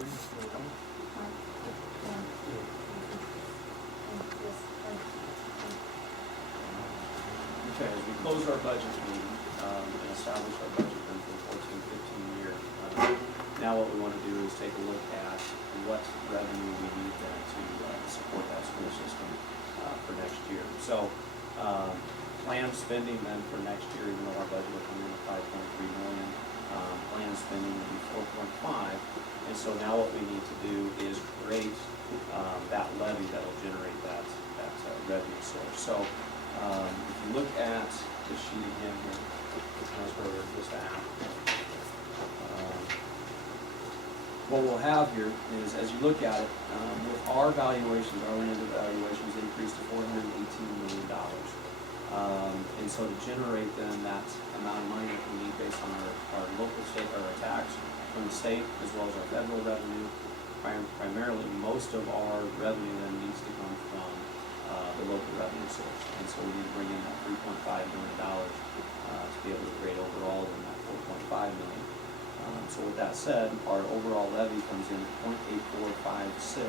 Okay, as we close our budget meeting and establish our budget then for the 14-15 year, now what we want to do is take a look at what revenue we need then to support that school system for next year. So planned spending then for next year, even though our budget will come in at 5.3 million, planned spending will be 4.5. And so now what we need to do is create that levy that will generate that revenue source. So if you look at the sheet again here, that's where we're just at. What we'll have here is, as you look at it, with our valuations, our land valuations increased to $418 million. And so to generate then that amount of money that we need based on our local state, or our tax from the state, as well as our federal revenue, primarily most of our revenue then needs to come from the local revenue source. And so we need to bring in that $3.5 million to be able to create overall then that $4.5 million. So with that said, our overall levy comes in at 0.8456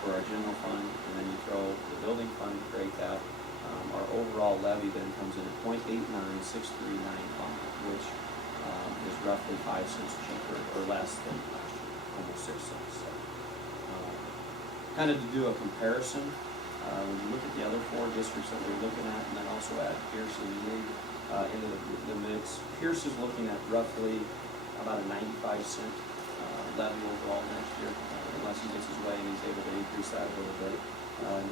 for our general fund, and then you throw the building fund to create that. Our overall levy then comes in at 0.896395, which is roughly 5 cents cheaper or less than last year, almost 6 cents. So, kind of to do a comparison, when you look at the other 4 districts that we're looking at, and then also add Pierce and Ely into the mix, Pierce is looking at roughly about a 95-cent levy overall next year, unless he gets his way and he's able to increase that a little bit.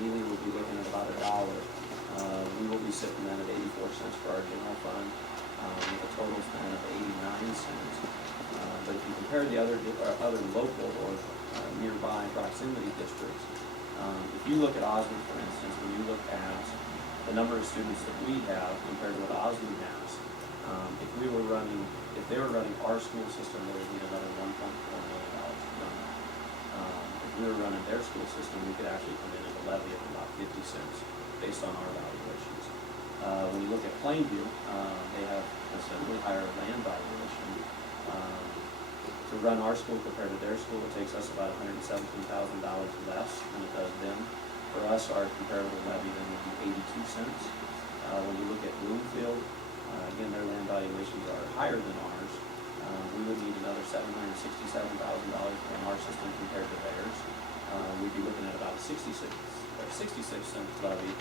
Ely will be looking at about $1. We will be sitting then at 84 cents for our general fund, with a total spend of 89 cents. But if you compare the other local or nearby proximity districts, if you look at Osmond, for instance, when you look at the number of students that we have compared to what Osmond has, if they were running our school system, they would need another $1.4 million to run that. If we were running their school system, we could actually come in at a levy of about 50 cents based on our valuations. When you look at Plainview, they have a slightly higher land valuation. To run our school compared to their school, it takes us about $117,000 less than it does them. For us, our comparable levy then would be 82 cents. When you look at Bloomfield, again, their land valuations are higher than ours. We would need another $767,000 from our system compared to theirs. We'd be looking at about 66 cent levy.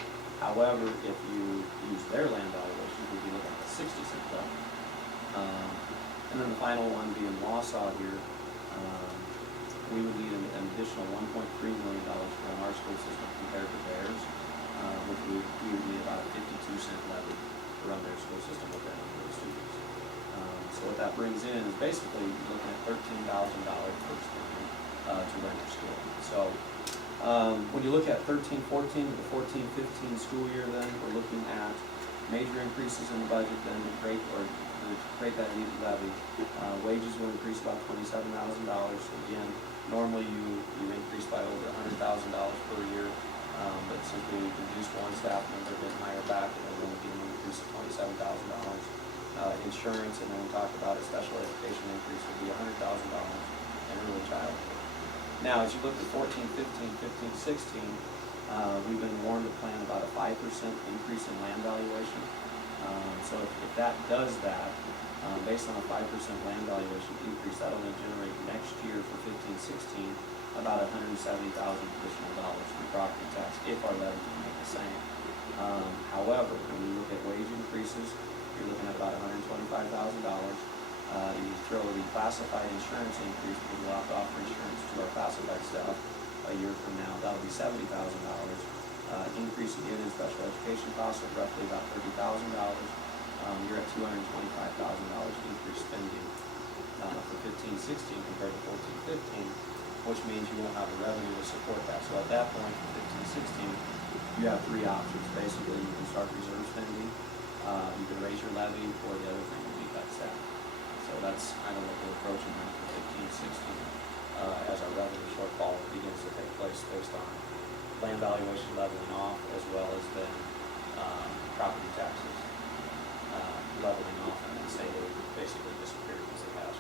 However, if you use their land valuation, we'd be looking at a 60-cent levy. And then the final one being Wausau here, we would need an additional $1.3 million from our school system compared to theirs, which we would need about a 52-cent levy to run their school system with their number of students. So what that brings in is basically looking at $13,000 per student to run your school. So when you look at 13-14 to the 14-15 school year, then we're looking at major increases in the budget then to create that needed levy. Wages will increase about $27,000. Again, normally you increase by over $100,000 per year, but since we reduced one staff member, didn't hire back, and there will be an increase of $27,000. Insurance, and then we talked about a special education increase would be $100,000, and early childhood. Now, as you look at 14, 15, 15, 16, we've been warned to plan about a 5% increase in land valuation. So if that does that, based on a 5% land valuation increase, that'll then generate next year for 15, 16 about $170,000 additional dollars for property tax if our levy can make the same. However, when you look at wage increases, you're looking at about $125,000. You throw the classified insurance increase, because we'll have to offer insurance to our classified staff a year from now. That'll be $70,000. Increase again in special education costs of roughly about $30,000. You're at $225,000 increased spending for 15-16 compared to 14-15, which means you won't have the revenue to support that. So at that point, for 15-16, you have 3 options. Basically, you can start reserve spending, you can raise your levy, or the other thing would be cut staff. So that's kind of what we're approaching now for 15-16 as our revenue shortfall begins to take place based on land valuation leveling off, as well as then property taxes leveling off, and then say they would basically disappear because they have.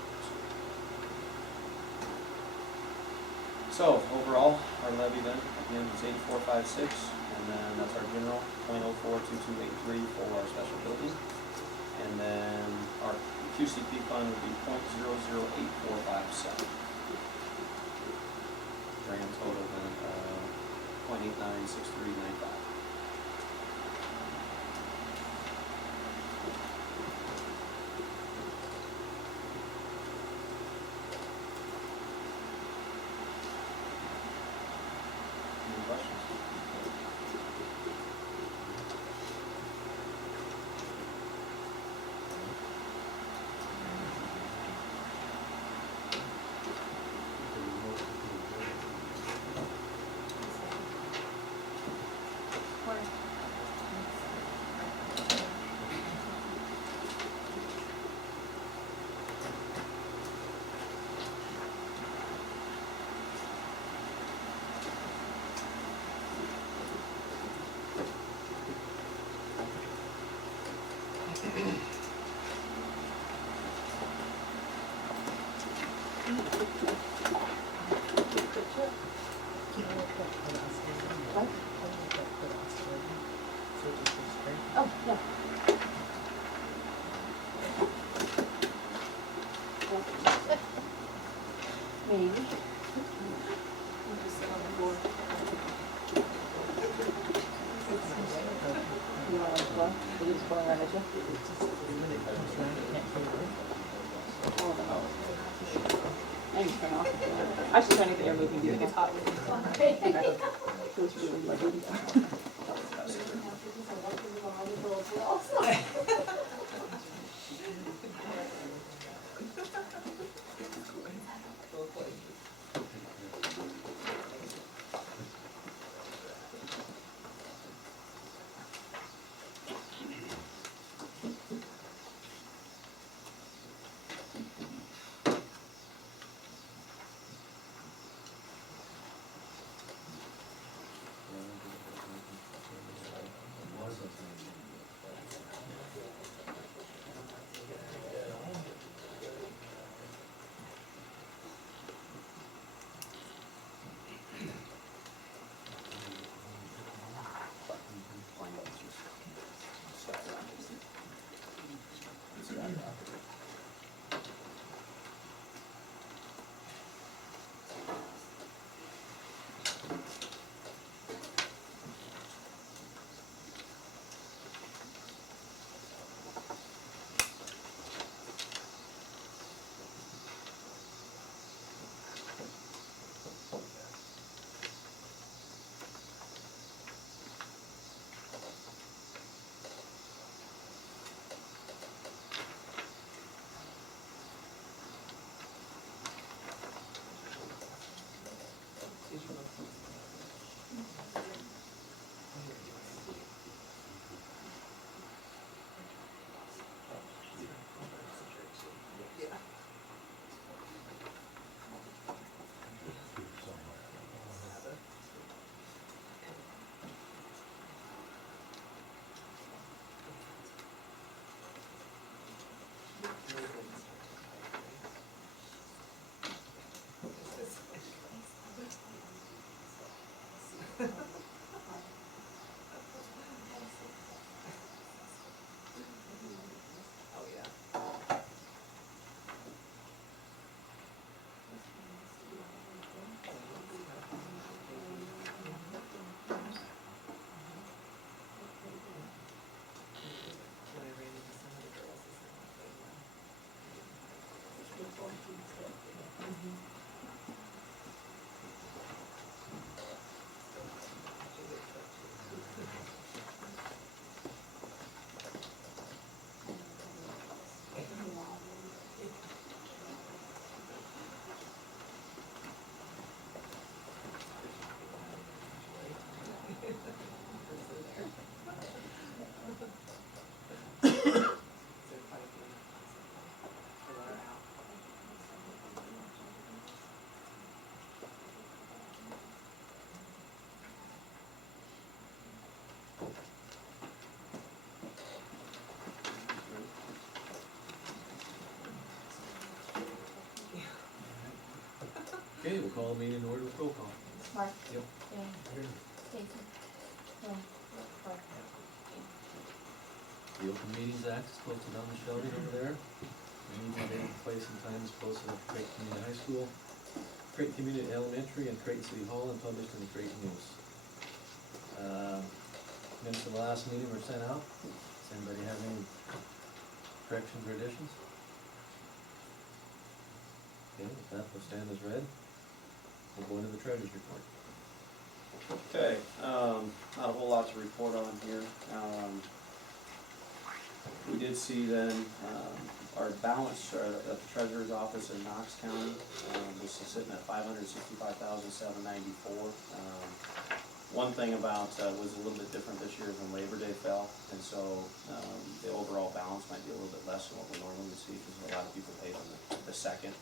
So overall, our levy then, again, was 8456, and then that's our general, 0.042283 for our special building. And then our QCP fund would be 0.008457. Grand total then, 0.896395. Any questions? Oh, yeah. Maybe. You just sit on the floor. You want to plug? It is going right at you. Oh, no. I can turn off. I should turn it there, we can do it. It's hot with it. Feels really lovely. Okay, we'll call the meeting in order with roll call. Mark. Yep. Dan. Stacy. Bill. Clark. The Open Meetings Act is posted on the shelving over there. Meeting date, place, and time is posted at Creighton Community High School, Creighton Community Elementary, and Creighton City Hall, and published in the Creighton News. Minutes of the last meeting were sent out. Does anybody have any corrections or additions? Okay, with that, we'll stand as read. We'll go into the treasurer's report. Okay, not a whole lot to report on here. We did see then, our balance at the treasurer's office in Knox County, was sitting at $565,794. One thing about, was a little bit different this year when Labor Day fell, and so, the overall balance might be a little bit less than what we normally see, because a lot of people paid on the second,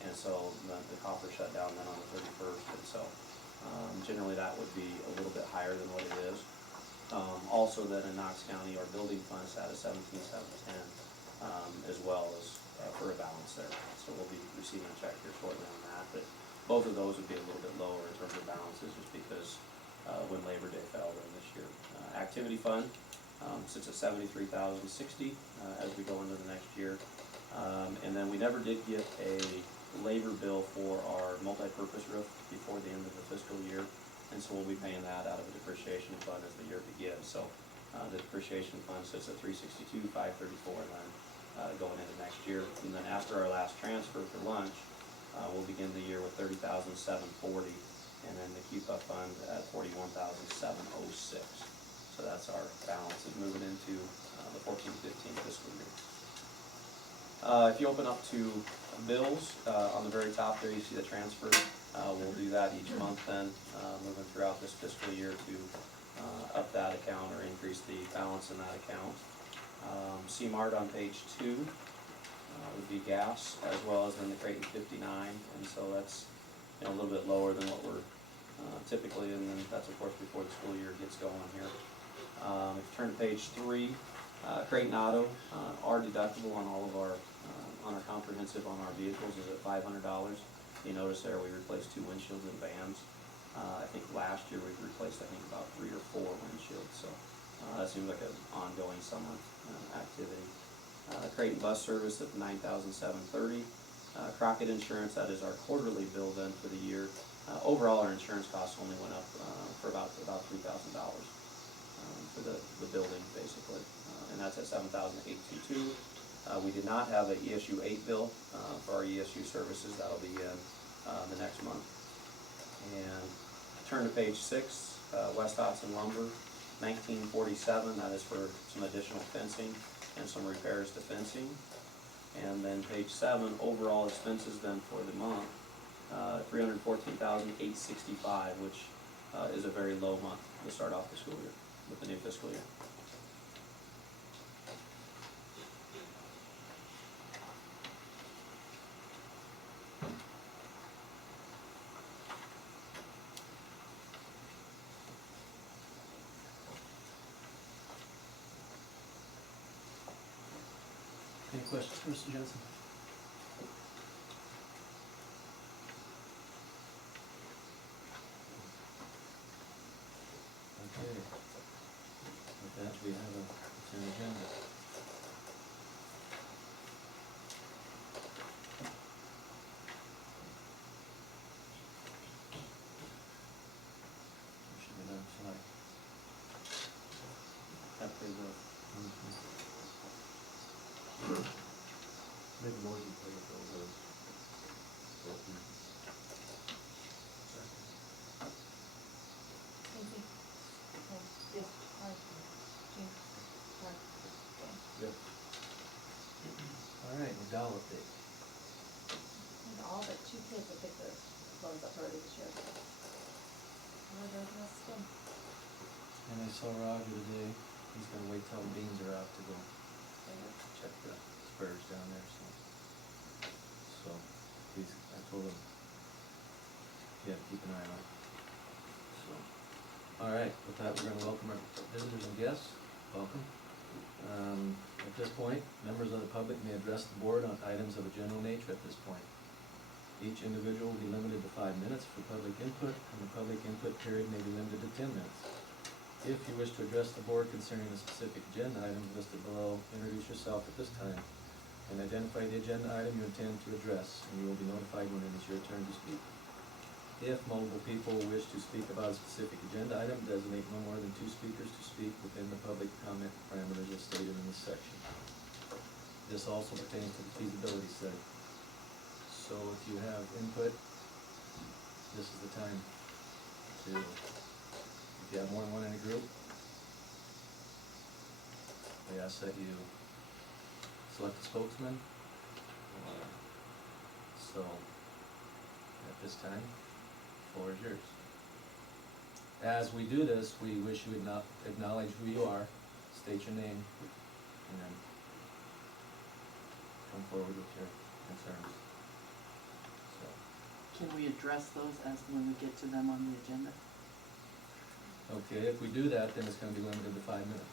and so the copper shut down then on the 31st, and so, generally that would be a little bit higher than what it is. Also then in Knox County, our building fund sat at $17,710, as well as, for a balance there. So we'll be receiving a check here shortly on that, but both of those would be a little bit lower in terms of balances, just because, when Labor Day fell then this year. Activity fund, sits at $73,060, as we go into the next year. And then we never did get a labor bill for our multi-purpose roof before the end of the fiscal year, and so we'll be paying that out of a depreciation fund as the year begins. So the depreciation fund sits at $362,534 then, going into next year. And then after our last transfer for lunch, we'll begin the year with $30,740, and then the QPA fund at $41,706. So that's our balance is moving into the 14-15 fiscal year. If you open up to bills, on the very top there you see the transfer. We'll do that each month then, moving throughout this fiscal year to up that account or increase the balance in that account. CMART on page 2 would be gas, as well as then the Creighton 59, and so that's a little bit lower than what we're typically, and then that's of course before the school year gets going here. If you turn to page 3, Creighton Auto, our deductible on all of our, on our comprehensive on our vehicles is at $500. You notice there we replaced 2 windshields and vans. I think last year we replaced about 3 or 4 windshields, so that seems like an ongoing summer activity. Creighton Bus Service at $9,730. Crockett Insurance, that is our quarterly bill then for the year. Overall, our insurance costs only went up for about $3,000 for the building, basically, and that's at $7,822. We did not have an ESU 8 bill for our ESU services. That'll be in the next month. And turn to page 6, West Hudson Lumber, 1947. That is for some additional fencing and some repairs to fencing. And then page 7, overall expenses then for the month, $314,865, which is a very low month to start off the school year with the new fiscal year. Any questions for Mr. Jensen? Okay. With that, we have a consent agenda. We should be done tonight. That pretty good. Maybe more than pay for those. Stacy. Bill. Yes. Mark. Jean. Mark. Dan. Yep. All right, McDowell update. And all but 2 kids will pick their clothes up already this year. We're doing this again. And I saw Roger today. He's gonna wait till the beans are out to go check the spurs down there, so I told him, yeah, keep an eye on it. So, all right, with that, we're gonna welcome our visitors and guests. Welcome. At this point, members of the public may address the board on items of a general nature at this point. Each individual will be limited to 5 minutes for public input, and the public input period may be limited to 10 minutes. If you wish to address the board concerning a specific agenda item listed below, introduce yourself at this time and identify the agenda item you intend to address, and you will be notified when it is your turn to speak. If multiple people wish to speak about a specific agenda item, designate no more than 2 speakers to speak within the public comment parameters as stated in this section. This also pertains to the feasibility study. So if you have input, this is the time to, if you have more than one in a group, we ask that you select a spokesman. So at this time, the floor is yours. As we do this, we wish you would not acknowledge who you are, state your name, and then come forward with your concerns. So, Can we address those as when we get to them on the agenda? okay, if we do that, then it's gonna be limited to 5 minutes.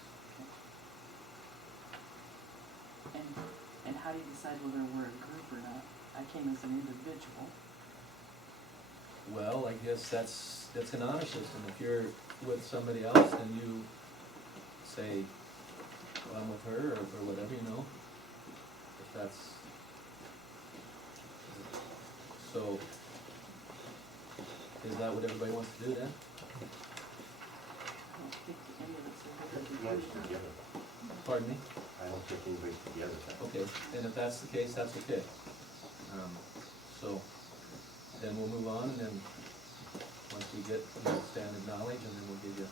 And how do you decide whether we're a group or not? I came as an individual. Well, I guess that's an honor system. If you're with somebody else, then you say, well, I'm with her, or whatever, you know? If that's, so, is that what everybody wants to do then? I don't think any of us are Everyone's here. together. Pardon me? I don't think anybody's together. Okay, and if that's the case, that's okay. So, then we'll move on, and then, once we get standard knowledge, and then we'll give you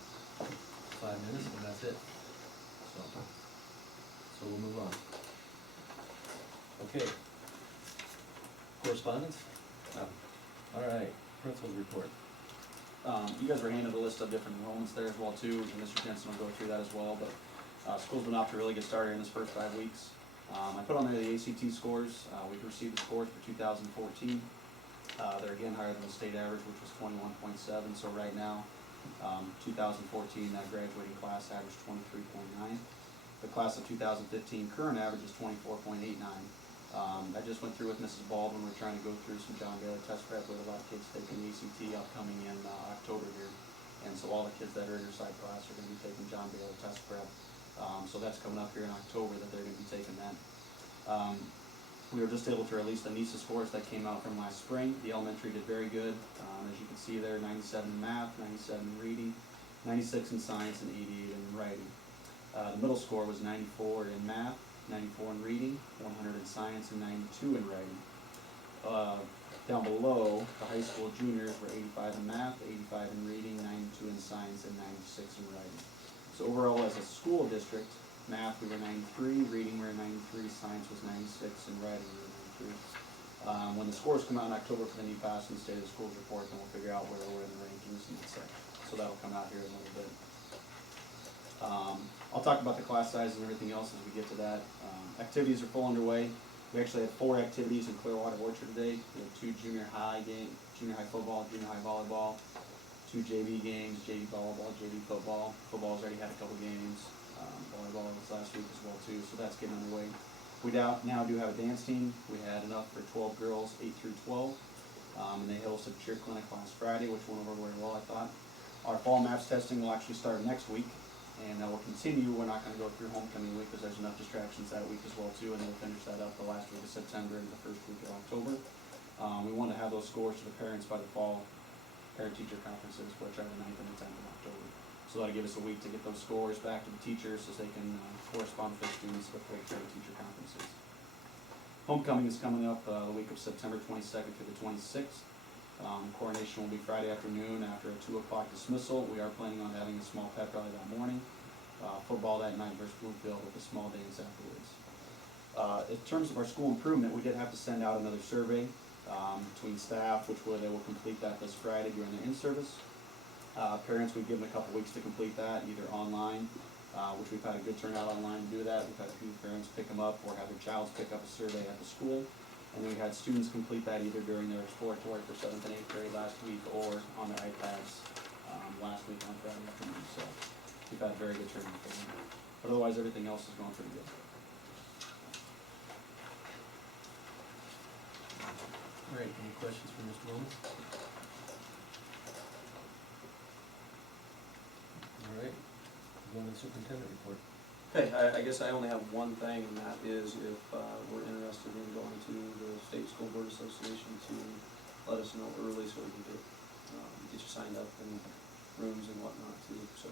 5 minutes, and that's it. So we'll move on. Okay. Correspondence? All right, principal's report. You guys were handed a list of different enrollments there as well too, and Mr. Jensen will go through that as well, but, school's been off to really get started in this first 5 weeks. I put on there the ACT scores. We've received the scores for 2014. They're again higher than the state average, which was 21.7, so right now, 2014, that graduating class averaged 23.9. The class of 2015 current average is 24.89. I just went through with Mrs. Baldwin. We're trying to go through some John Bailey test prep with a lot of kids taking the ACT upcoming in October here. And so all the kids that are in your side class are going to be taking John Bailey test prep. So that's coming up here in October that they're going to be taking that. We were just able to release the NISA scores that came out from last spring. The elementary did very good. As you can see there, 97 in math, 97 in reading, 96 in science, and 88 in writing. The middle score was 94 in math, 94 in reading, 100 in science, and 92 in writing. Down below, the high school juniors were 85 in math, 85 in reading, 92 in science, and 96 in writing. So overall, as a school district, math we were 93, reading we were 93, science was 96, and writing we were 93. When the scores come out in October for the new pass and state of the schools report, then we'll figure out where we're in the rankings and such. So that'll come out here in a little bit. I'll talk about the class size and everything else as we get to that. Activities are full underway. We actually had 4 activities in Clearwater Orchard today. We had 2 junior high football, junior high volleyball, 2 JV games, JV volleyball, JV football. Football's already had a couple games. Volleyball was last week as well too, so that's getting underway. We now do have a dance team. We had enough for 12 girls, 8 through 12, and they hosted a cheer clinic last Friday, which went over very well, I thought. Our fall maps testing will actually start next week, and we'll continue. We're not going to go through homecoming week because there's enough distractions that week as well too, and then we'll finish that up the last week of September and the first week of October. We want to have those scores to the parents by the fall parent-teacher conferences, which are the 9th and the 10th of October. So that'll give us a week to get those scores back to the teachers so they can correspond with their students with their parent-teacher conferences. Homecoming is coming up the week of September 22nd through the 26th. Coronation will be Friday afternoon after a 2 o'clock dismissal. We are planning on having a small pep rally that morning. Football that night versus Bloomfield with a small dance afterwards. In terms of our school improvement, we did have to send out another survey between staff, they will complete that this Friday during their in-service. Parents, we've given a couple weeks to complete that, either online, which we've had a good turnout online to do that. We've had a few parents pick them up or have their child pick up a survey at the school. And then we had students complete that either during their exploratory for 7th and 8th grade last week or on their iPads last week on Friday afternoon. So we've had a very good turnout for them. But otherwise, everything else is going pretty good. All right, any questions for Mr. Williams? All right, going to the superintendent report. Okay, I guess I only have one thing, and that is if we're interested in going to the State School Board Association to let us know early so we can get you signed up in rooms and whatnot too, so.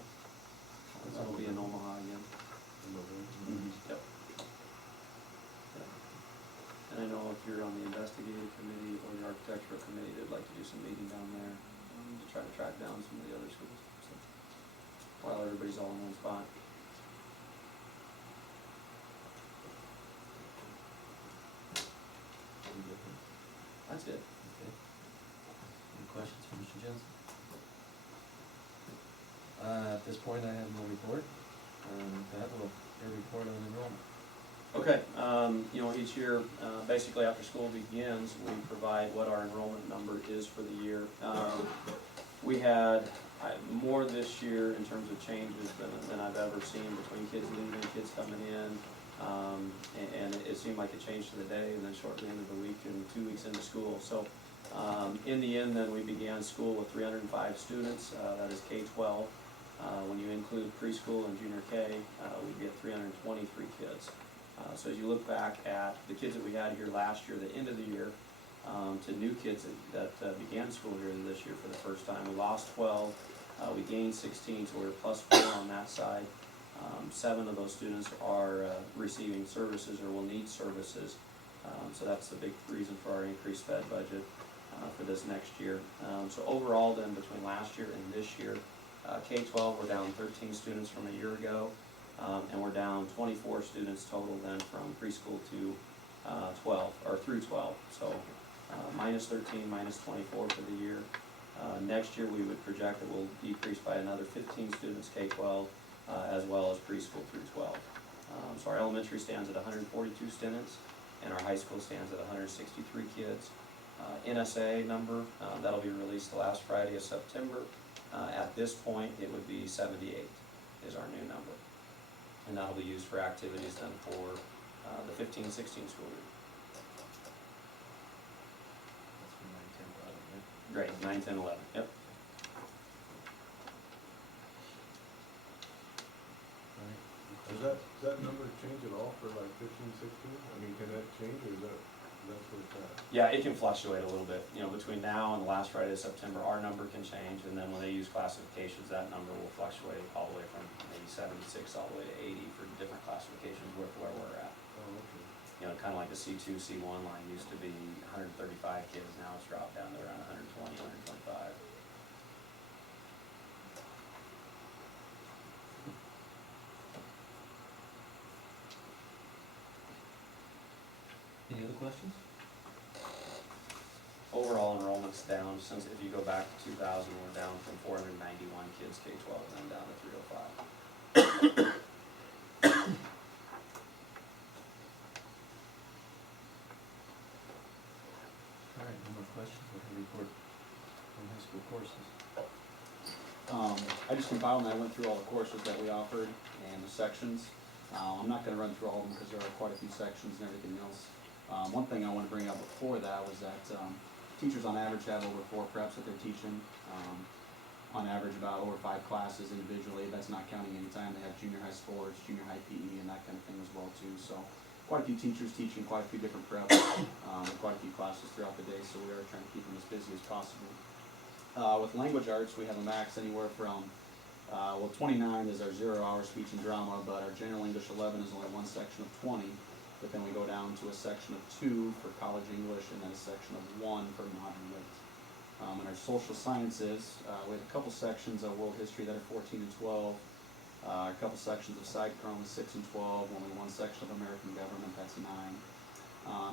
That'll be in Omaha again. Yep. Yep. And I know if you're on the investigative committee or the architectural committee, they'd like to do some meeting down there to try to track down some of the other schools, so. While everybody's all in one spot. That's it. Okay. Any questions for Mr. Jensen? At this point, I have no report. That will your report on enrollment. Okay, each year, basically after school begins, we provide what our enrollment number is for the year. We had more this year in terms of changes than I've ever seen between kids leaving, kids coming in. And it seemed like it changed to the day, and then shortly into the week and 2 weeks into school. So in the end, then we began school with 305 students. That is K-12. When you include preschool and junior K, we get 323 kids. So as you look back at the kids that we had here last year, the end of the year, to new kids that began school here this year for the first time, we lost 12. We gained 16, so we were +4 on that side. 7 of those students are receiving services or will need services. So that's the big reason for our increased Fed budget for this next year. So overall then, between last year and this year, K-12, we're down 13 students from a year ago, and we're down 24 students total then from preschool to 12, or through 12. So minus 13, minus 24 for the year. Next year we would project that we'll decrease by another 15 students K-12, as well as preschool through 12. So our elementary stands at 142 students, and our high school stands at 163 kids. NSA number, that'll be released the last Friday of September. At this point, it would be 78 is our new number. And that'll be used for activities then for the 15-16 school year. That's from 9, 10, 11, right? Great, 9, 10, 11, yep. All right. Any Does questions? that number change at all for like 15, 16? I mean, can that change, or is that, that's what it's at? Yeah, it can fluctuate a little bit. Between now and the last Friday of September, our number can change, and then when they use classifications, that number will fluctuate all the way from maybe 76 all the way to 80 for different classifications where we're at. Oh, okay. Kind of like the C2, C1 line used to be 135 kids, now it's dropped down to around 120, 125. Any other questions? Overall enrollment's down since, if you go back to 2000, we're down from 491 kids K-12 and then down to 305. All right, no more questions, we'll have a report on high school courses. I just compiled and I went through all the courses that we offered and the sections. I'm not gonna run through all of them because there are quite a few sections and everything else. One thing I want to bring up before that was that teachers on average have over 4 preps that they're teaching. On average about over 5 classes individually. That's not counting any time they have junior high sports, junior high PE, and that kind of thing as well too. So quite a few teachers teaching quite a few different preps, and quite a few classes throughout the day, so we are trying to keep them as busy as possible. With language arts, we have a max anywhere from 29 is our 0-hour speech and drama, but our general English 11 is only one section of 20. But then we go down to a section of 2 for college English, and then a section of 1 for modern lit. In our social sciences, we have a couple sections of world history that are 14 and 12. A couple sections of side chrome is 6 and 12. Only one section of American government, that's 9.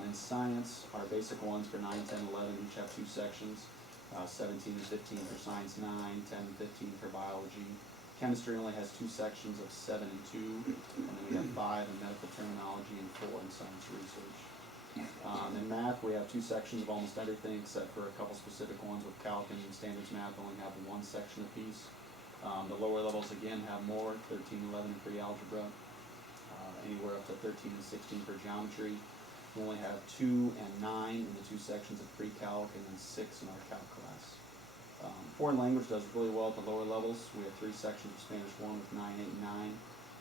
In science, our basic ones for 9, 10, 11 each have 2 sections. 17 and 15 for science 9, 10 and 15 for biology. Chemistry only has 2 sections of 7 and 2, and then we have 5 in medical terminology and 4 in science research. In math, we have 2 sections of almost everything except for a couple specific ones with calc and standards math only have 1 section apiece. The lower levels again have more, 13, 11 in pre-algebra, anywhere up to 13 and 16 for geometry. We only have 2 and 9 in the 2 sections of pre-calc, and then 6 in our calc class. Foreign language does really well at the lower levels. We have 3 sections of Spanish 1 with 9, 8, and 9,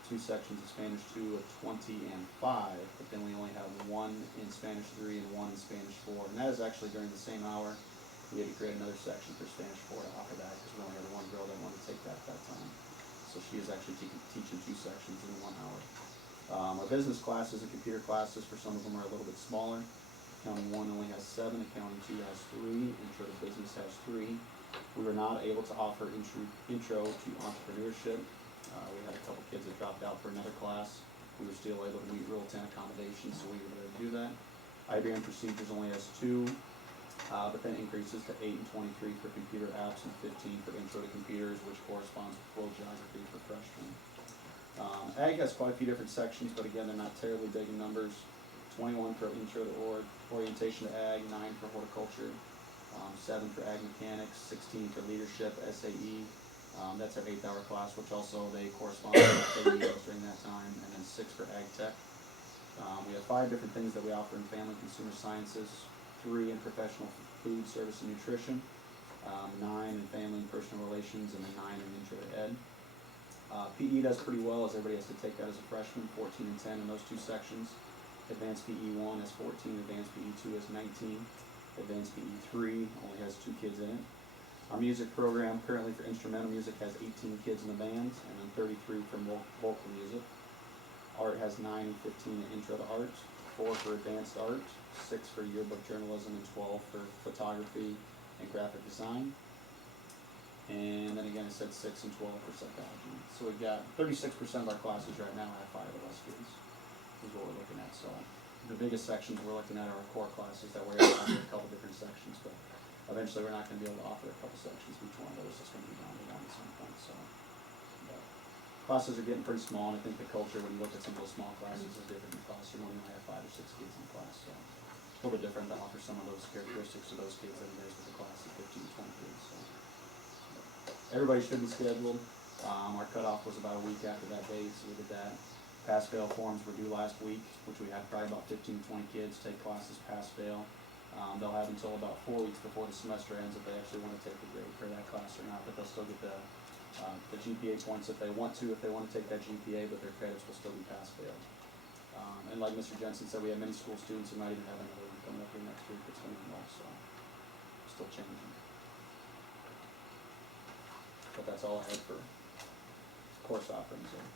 2 sections of Spanish 2 with 20 and 5, but then we only have 1 in Spanish 3 and 1 in Spanish 4, and that is actually during the same hour. We had to create another section for Spanish 4 to offer that, because we only had 1 girl that wanted to take that at that time. So she is actually teaching 2 sections in 1 hour. Our business classes and computer classes, for some of them, are a little bit smaller. Accounting 1 only has 7, accounting 2 has 3, intro to business has 3. We were not able to offer intro to entrepreneurship. We had a couple kids that dropped out for another class. We were still able to meet Rule 10 accommodations, so we were able to do that. IBM procedures only has 2, but then increases to 8 and 23 for computer apps and 15 for intro to computers, which corresponds with world geography for freshmen. Ag has quite a few different sections, but again, they're not terribly big in numbers. 21 for intro to orientation to ag, 9 for horticulture, 7 for ag mechanics, 16 for leadership, SAE. That's our 8-hour class, which also they correspond with SAE during that time, and then 6 for ag tech. We have 5 different things that we offer in family consumer sciences, 3 in professional food, service, and nutrition, 9 in family and personal relations, and then 9 in intro to ed. PE does pretty well, as everybody has to take that as a freshman, 14 and 10 in those 2 sections. Advanced PE 1 has 14, Advanced PE 2 has 19, Advanced PE 3 only has 2 kids in it. Our music program currently for instrumental music has 18 kids in the band, and then 33 for vocal music. Art has 9 and 15 in intro to art, 4 for advanced art, 6 for yearbook journalism, and 12 for photography and graphic design. And then again, I said 6 and 12 for psychology. So we've got 36% of our classes right now have 5 or less kids, is what we're looking at. So the biggest sections we're looking at are our core classes that we're able to offer a couple different sections, but eventually we're not going to be able to offer a couple sections of each one of those. It's going to be down to 1 at some point. So but classes are getting pretty small, and I think the culture, when you look at some of those small classes, is different in the classroom when you only have 5 or 6 kids in class. So it's a little bit different to offer some of those characteristics of those kids than it is with a class of 15 to 20 kids. So everybody should be scheduled. Our cutoff was about a week after that date, so we did that. Pass-fail forms were due last week, which we had probably about 15 to 20 kids take classes pass-fail. They'll have until about 4 weeks before the semester ends if they actually want to take the grade for that class or not, but they'll still get the GPA points if they want to take that GPA, but their credits will still be pass-fail. And like Mr. Jensen said, we have many school students who might even have another one coming up here next week that's going to enroll, so still changing. But that's all I had for course offerings there.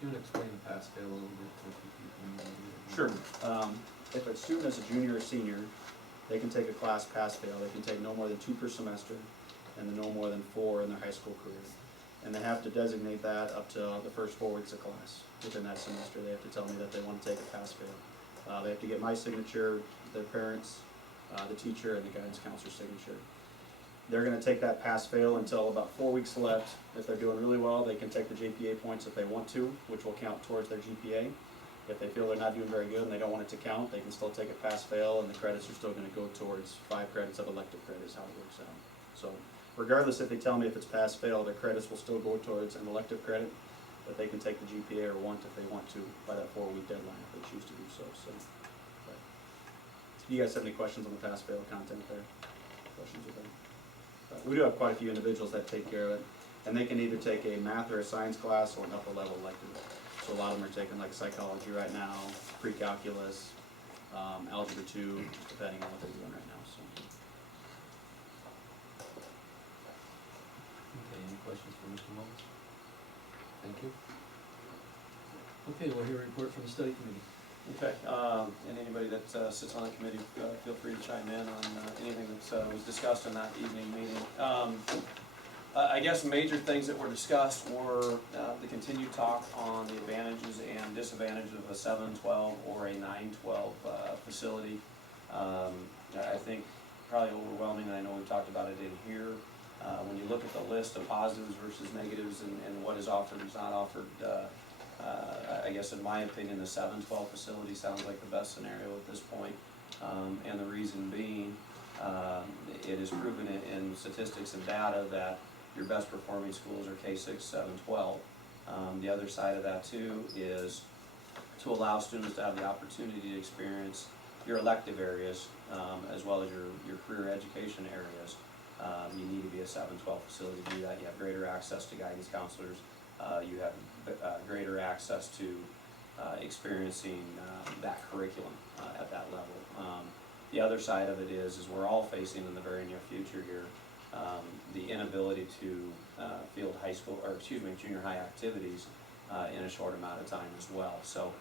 You want to explain the pass-fail a little bit to people? Sure. If a student is a junior or senior, they can take a class pass-fail. They can take no more than 2 per semester, and then no more than 4 in their high school career. And they have to designate that up to the first 4 weeks of class. Within that semester, they have to tell me that they want to take a pass-fail. They have to get my signature, their parents, the teacher, and the guidance counselor's signature. They're going to take that pass-fail until about 4 weeks left. If they're doing really well, they can take the GPA points if they want to, which will count towards their GPA. If they feel they're not doing very good and they don't want it to count, they can still take a pass-fail, and the credits are still going to go towards 5 credits of elective credits, how it works out. So regardless if they tell me if it's pass-fail, their credits will still go towards an elective credit, but they can take the GPA or want if they want to by that 4-week deadline if they choose to do so. So, but you guys have any questions on the pass-fail content there? Questions with that? But we do have quite a few individuals that take care of it, and they can either take a math or a science class or an upper level elective. So a lot of them are taking like psychology right now, pre-calculus, algebra 2, just depending on what they're doing right now. So. Okay, any questions for Mr. Mullins? Thank you. Okay, we'll hear a report from the study committee. Okay, and anybody that sits on the committee, feel free to chime in on anything that was discussed in that evening meeting. I guess major things that were discussed were the continued talk on the advantages and disadvantages of a 7-12 or a 9-12 facility. I think probably overwhelming, and I know we've talked about it in here, when you look at the list of positives versus negatives and what is offered and is not offered, I guess in my opinion the 7-12 facility sounds like the best scenario at this point, and the reason being it is proven in statistics and data that your best performing schools are K6, 7, 12. The other side of that too is to allow students to have the opportunity to experience your elective areas, as well as your career education areas. You need to be a 7-12 facility to do that. You have greater access to guidance counselors. You have greater access to experiencing that curriculum at that level. The other side of it is we're all facing in the very near future here the inability to field junior high activities in a short amount of time as well. So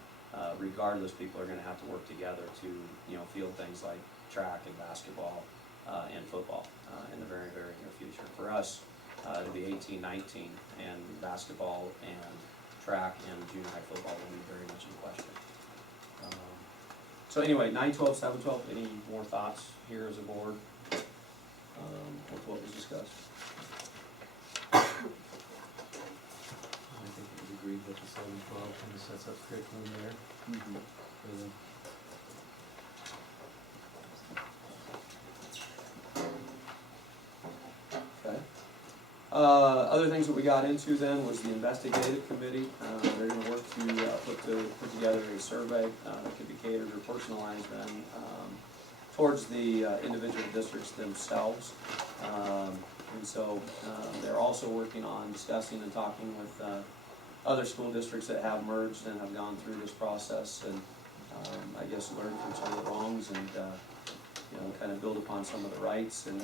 regardless, people are going to have to work together to field things like track and basketball and football in the very, very near future. For us, it'll be 18-19, and basketball and track and junior high football will be very much in question. So anyway, 9-12, 7-12, any more thoughts here as a board with what was discussed? I think it was agreed that the 7-12 kind of sets up curriculum there for the. Okay. Other things that we got into then was the investigative committee. They're going to work to put together a survey that could be catered or personalized then towards the individual districts themselves. And so they're also working on discussing and talking with other school districts that have merged and have gone through this process, and I guess learn from some of the wrongs and kind of build upon some of the rights, and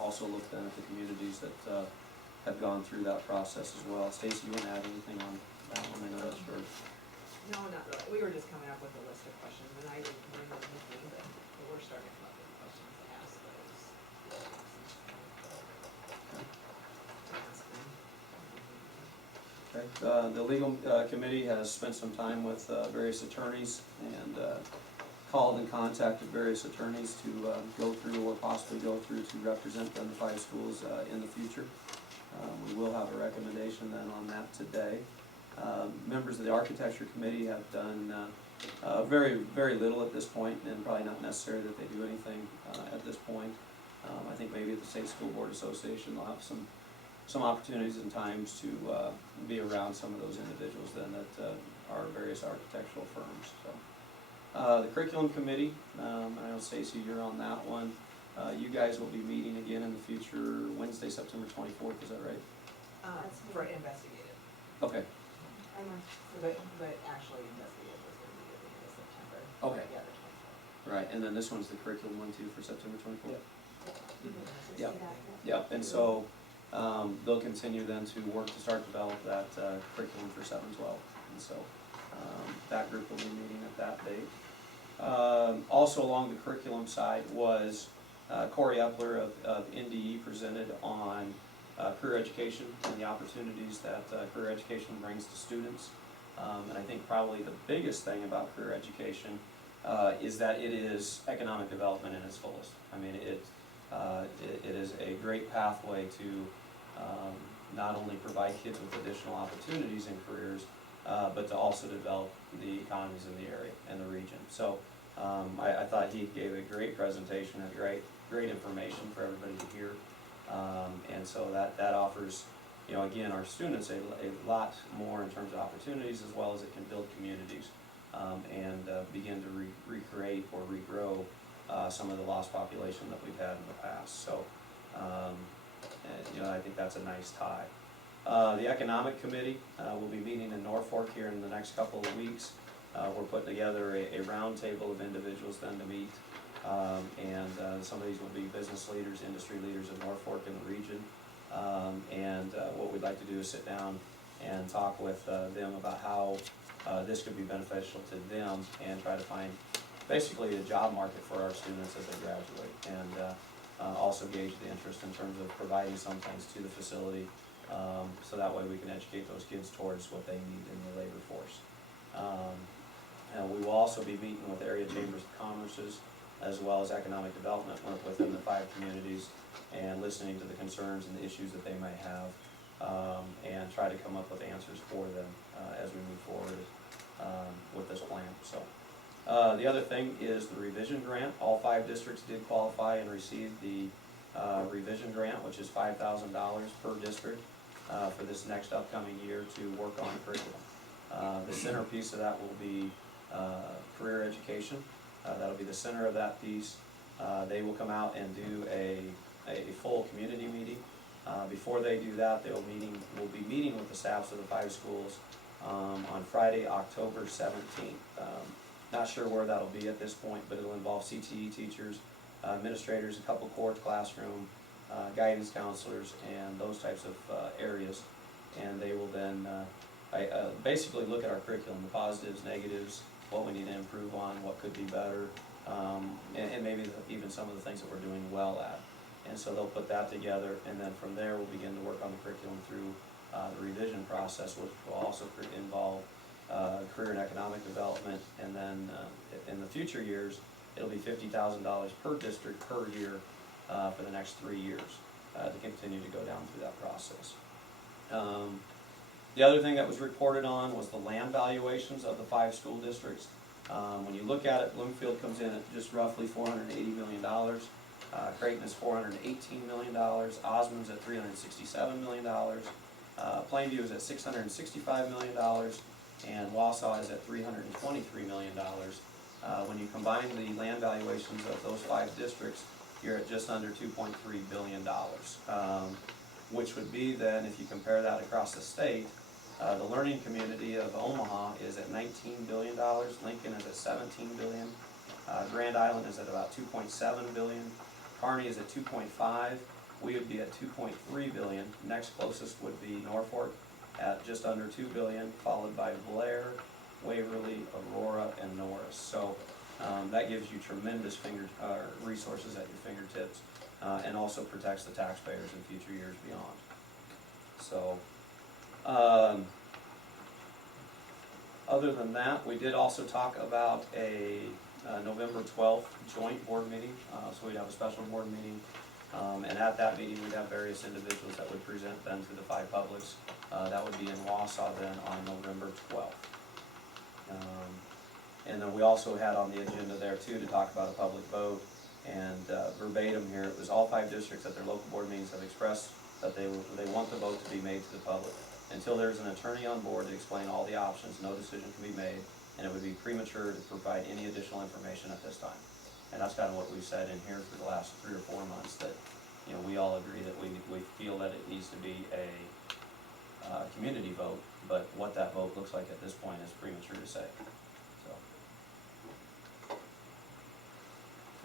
also look then at the communities that have gone through that process as well. Stacy, you want to add anything on that one? I know that's for. No, not really. We were just coming up with a list of questions, and I didn't bring them with me, but we're starting to come up with questions to ask those. To ask them. Okay. The legal committee has spent some time with various attorneys and called and contacted various attorneys to go through or possibly go through to represent them, the 5 schools in the future. We will have a recommendation then on that today. Members of the architecture committee have done very, very little at this point, and probably not necessary that they do anything at this point. I think maybe at the State School Board Association they'll have some opportunities and times to be around some of those individuals then that are various architectural firms. So. The curriculum committee, I know Stacy, you're on that one. You guys will be meeting again in the future Wednesday, September 24th, is that right? For investigative. Okay. But actually investigative was gonna be at the end of September. Okay. Yeah, the 24th. Right, and then this one's the curriculum one too for September 24th? Yep. Yep, and so they'll continue then to work to start to develop that curriculum for 7-12. And so that group will be meeting at that date. Also along the curriculum side was Corey Epler of NDE presented on career education and the opportunities that career education brings to students. And I think probably the biggest thing about career education is that it is economic development in its fullest. I mean, it is a great pathway to not only provide kids with additional opportunities in careers, but to also develop the economies in the area and the region. So I thought he gave a great presentation, had great information for everybody to hear. And so that offers, again, our students a lot more in terms of opportunities, as well as it can build communities and begin to recreate or regrow some of the lost population that we've had in the past. So, I think that's a nice tie. The Economic Committee will be meeting in Norfolk here in the next couple of weeks. We're putting together a round table of individuals then to meet, and some of these will be business leaders, industry leaders of Norfolk and the region. And what we'd like to do is sit down and talk with them about how this could be beneficial to them, and try to find basically a job market for our students as they graduate, and also gauge the interest in terms of providing some things to the facility, so that way we can educate those kids towards what they need in the labor force. And we will also be meeting with area chambers of commerces, as well as economic development within the 5 communities, and listening to the concerns and the issues that they may have, and try to come up with answers for them as we move forward with this plan. So the other thing is the revision grant. All 5 districts did qualify and received the revision grant, which is $5,000 per district for this next upcoming year to work on curriculum. The centerpiece of that will be career education. That'll be the center of that piece. They will come out and do a full community meeting. Before they do that, we'll be meeting with the staffs of the 5 schools on Friday, October 17th. Not sure where that'll be at this point, but it'll involve CTE teachers, administrators, a couple core classroom, guidance counselors, and those types of areas. And they will then basically look at our curriculum, the positives, negatives, what we need to improve on, what could be better, and maybe even some of the things that we're doing well at. And so they'll put that together, and then from there we'll begin to work on the curriculum through the revision process, which will also involve career and economic development, and then in the future years, it'll be $50,000 per district per year for the next 3 years to continue to go down through that process. The other thing that was reported on was the land valuations of the 5 school districts. When you look at it, Bloomfield comes in at just roughly $480 million. Creighton is $418 million. Osmond's at $367 million. Plainview is at $665 million. And Wausau is at $323 million. When you combine the land valuations of those 5 districts, you're at just under $2.3 billion. Which would be then, if you compare that across the state, the learning community of Omaha is at $19 billion, Lincoln is at $17 billion, Grand Island is at about $2.7 billion, Kearney is at 2.5, we would be at 2.3 billion. Next closest would be Norfolk at just under 2 billion, followed by Blair, Waverly, Aurora, and Norris. So that gives you tremendous resources at your fingertips, and also protects the taxpayers in future years beyond. So other than that, we did also talk about a November 12th joint board meeting. So we'd have a special board meeting, and at that meeting we'd have various individuals that would present then to the 5 publics. That would be in Wausau then on November 12th. And then we also had on the agenda there too to talk about a public vote, and verbatim here, it was all 5 districts at their local board meetings have expressed that they want the vote to be made to the public. Until there's an attorney on board to explain all the options, no decision can be made, and it would be premature to provide any additional information at this time. And that's kind of what we've said in here for the last 3 or 4 months, that we all agree that we feel that it needs to be a community vote, but what that vote looks like at this point is premature to say. So.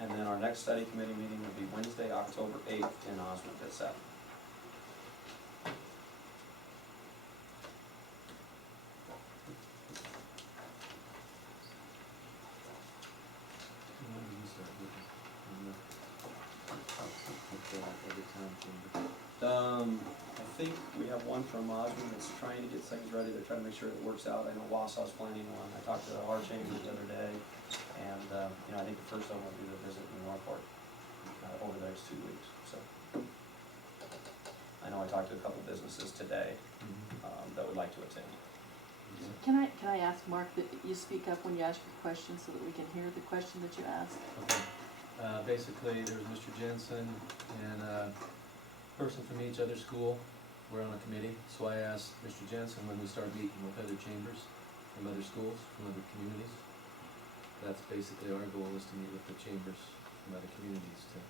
And then our next study committee meeting will be Wednesday, October 8th in Osmond at 7. I think we have one from Osmond that's trying to get things ready. They're trying to make sure it works out. I know Wausau's planning one. I talked to our chamber the other day, and I think the first one will be the visit in Norfolk over the next 2 weeks. So I know I talked to a couple businesses today that would like to attend. Can I ask Mark that you speak up when you ask your question so that we can hear the question that you asked? Okay. Basically, there was Mr. Jensen and a person from each other school. We're on a committee, so I asked Mr. Jensen when we start meeting with other chambers from other schools, from other communities. That's basically our goal, is to meet with the chambers from other communities too.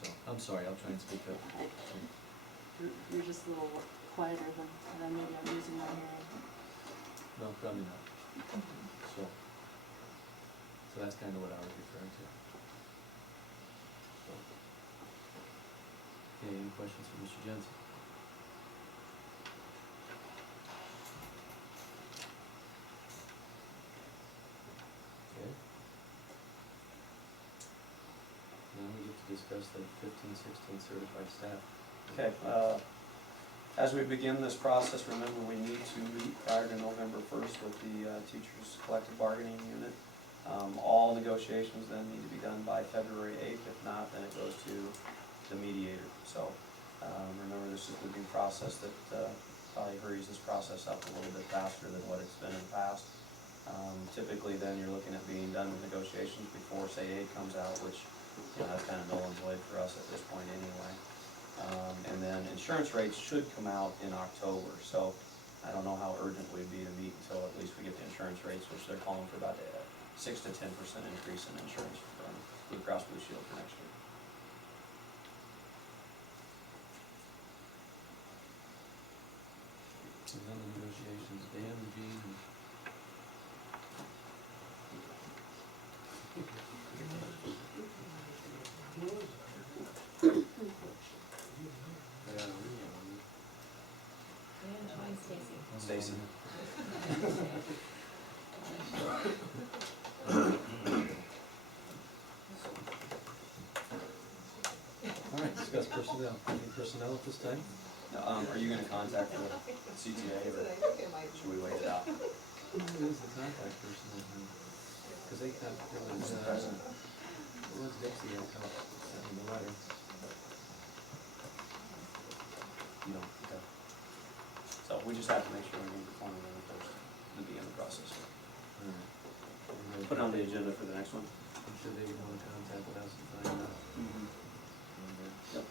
So, I'm sorry, I'll try and speak up. You're just a little quieter than maybe I'm using my hearing. No, probably not. So that's kind of what I was referring to. So. Okay, any questions for Mr. Jensen? Okay. Now we get to discuss the 15-16 certified staff. Okay. As we begin this process, remember we need to meet prior to November 1st with the teachers' collective bargaining unit. All negotiations then need to be done by February 8th. If not, then it goes to the mediator. So remember, this is a moving process that probably hurries this process up a little bit faster than what it's been in the past. Typically then you're looking at being done with negotiations before, say, 8 comes out, which that's kind of Nolan's way for us at this point anyway. And then insurance rates should come out in October. So I don't know how urgent we'd be to meet until at least we get the insurance rates, which they're calling for about a 6 to 10% increase in insurance from Blue Cross Blue Shield for next year. And then the negotiations, Dan and Gene and Yeah, And join Stacy. Stacy. Alright, discuss personnel. Any personnel at this time? Are you gonna contact the CTA or should we wait it out? Who is the contact person in here? Cause they kind of, Who's the president? it was Dixie that sent me the letter. You don't, okay. So we just have to make sure we need to form them first, to begin the process. Alright. Put it on the agenda for the next one. I'm sure they would wanna contact with us and find out. Yep.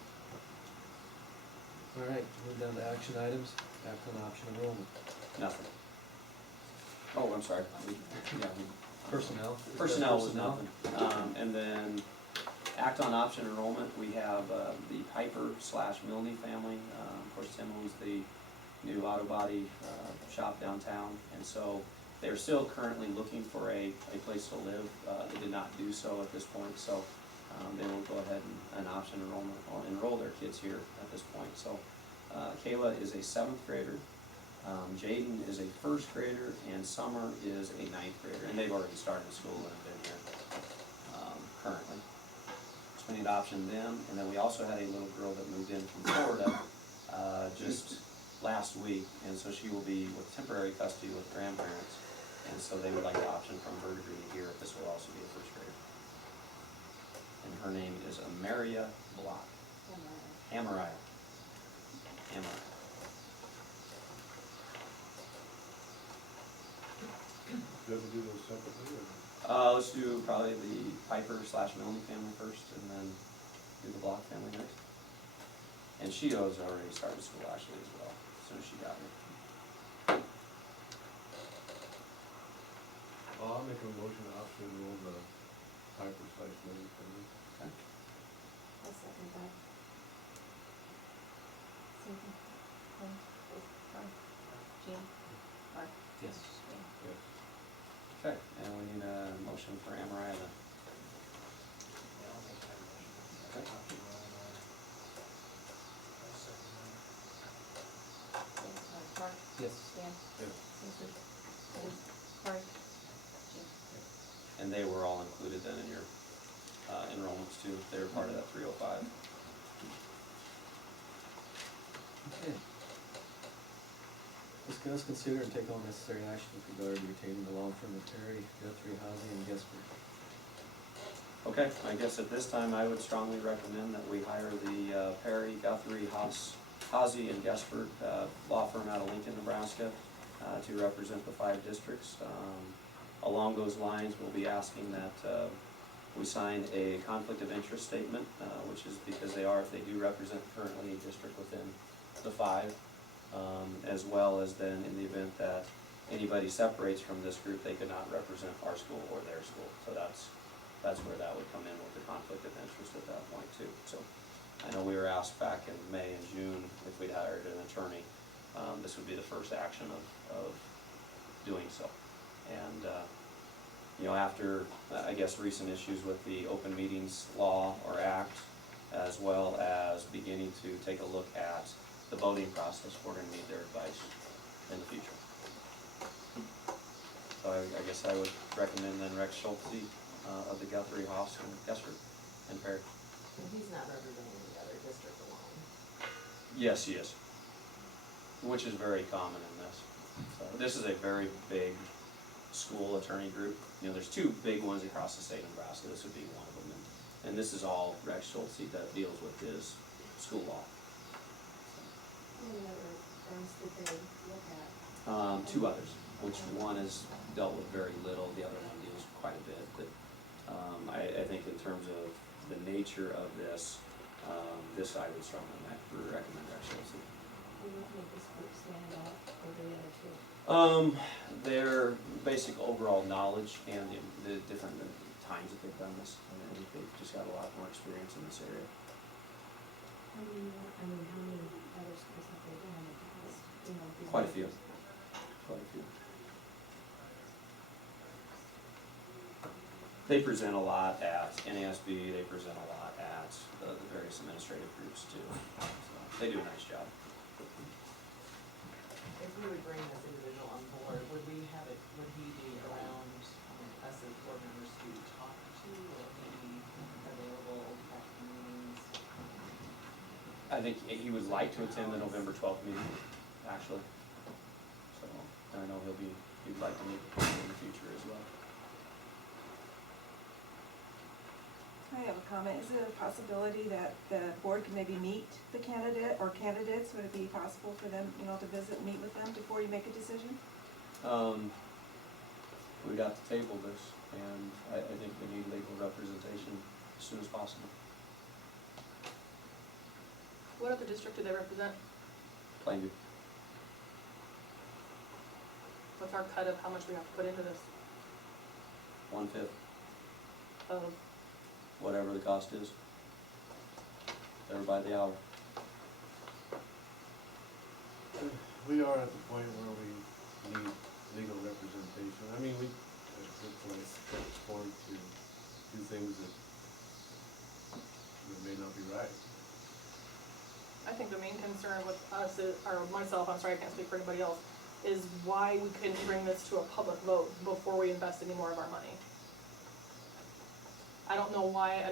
Alright, move down to action items, act on option enrollment. Nothing. Oh, I'm sorry. Personnel. Personnel was nothing. And then act on option enrollment, we have, the Piper/Milne family. Of course, Tim owns the new auto body, shop downtown. And so they're still currently looking for a place to live. They did not do so at this point, so, they will go ahead and option enrollment, or enroll their kids here at this point. So, Kayla is a 7th grader. Jaden is a 1st grader, and Summer is a 9th grader, and they've already started school and have been here, currently. So we need to option them, and then we also had a little girl that moved in from Florida, just last week, and so she will be with temporary custody with grandparents, and so they would like to option from her degree here. This will also be a 1st grader. And her name is Amaria Block. Amariah. Amariah. do you have to do those separately, or? Let's do probably the Piper/Milne family first, and then do the Block family next. And she has already started school actually as well, as soon as she got here. I'll make a motion to option enroll the Piper/Milne family. Okay. I'll second that. Susan, Clint, Mark, Jean, Mark, Yes. Jane. Yes. Okay, and we need a motion for Amariah then. Okay. Mark, Yes. Dan, Yes. Susan, Liz, Cory, Jean. And they were all included then in your enrollments too. They were part of that 305. Okay. Discuss, consider, and take all necessary action with regard to retaining the law firm of Perry, Guthrie, Hazy, and Gesper. Okay, I guess at this time I would strongly recommend that we hire the Perry, Guthrie, Hazy, and Gesper law firm out of Lincoln, Nebraska to represent the 5 districts. Along those lines, we'll be asking that we sign a conflict of interest statement, which is because they do represent currently a district within the 5, as well as then in the event that anybody separates from this group, they could not represent our school or their school. So that's where that would come in with the conflict of interest at that point too. So I know we were asked back in May and June if we'd hired an attorney. This would be the first action of doing so. And you know, after I guess recent issues with the open meetings law or act, as well as beginning to take a look at the voting process, we're going to need their advice in the future. So I guess I would recommend then Rex Schulte of the Guthrie, Haas, and Gesper, and Perry. And he's not representing the other district alone. Yes, he is, which is very common in this. So this is a very big school attorney group. You know, there's 2 big ones across the state of Nebraska. This would be one of them. And this is all Rex Schulte that deals with his school law. How many other firms did they look at? 2 others, which one has dealt with very little, the other one deals quite a bit. But I think in terms of the nature of this, this I would strongly recommend Rex Schulte. would make this group stand out over the other two? Their basic overall knowledge and the different times that they've done this. I think they've just got a lot more experience in this area. How many other schools have they done in the past, you know? these Quite a few. years? Quite a few. They present a lot at NASB, they present a lot at the various administrative groups too. So they do a nice job. If we would bring this individual on board, would he be around, us as board members to talk to, or maybe available at meetings? I think he would like to attend the November 12th meeting, actually. So, I know he'd like to meet with people in the future as well. I have a comment. Is it a possibility that the board can maybe meet the candidate or candidates? Would it be possible for them, to visit and meet with them before you make a decision? We got to table this, and I think we need legal representation as soon as possible. What other district do they represent? Plainview. What's our cut of how much we have to put into this? 1/5, Of, whatever the cost is. They're by the hour. We are at the point where we need legal representation. I mean, at this point, stretch forward to do things that may not be right. I think the main concern with us is, or myself, I'm sorry, I can't speak for anybody else, is why we couldn't bring this to a public vote before we invest any more of our money. I don't know why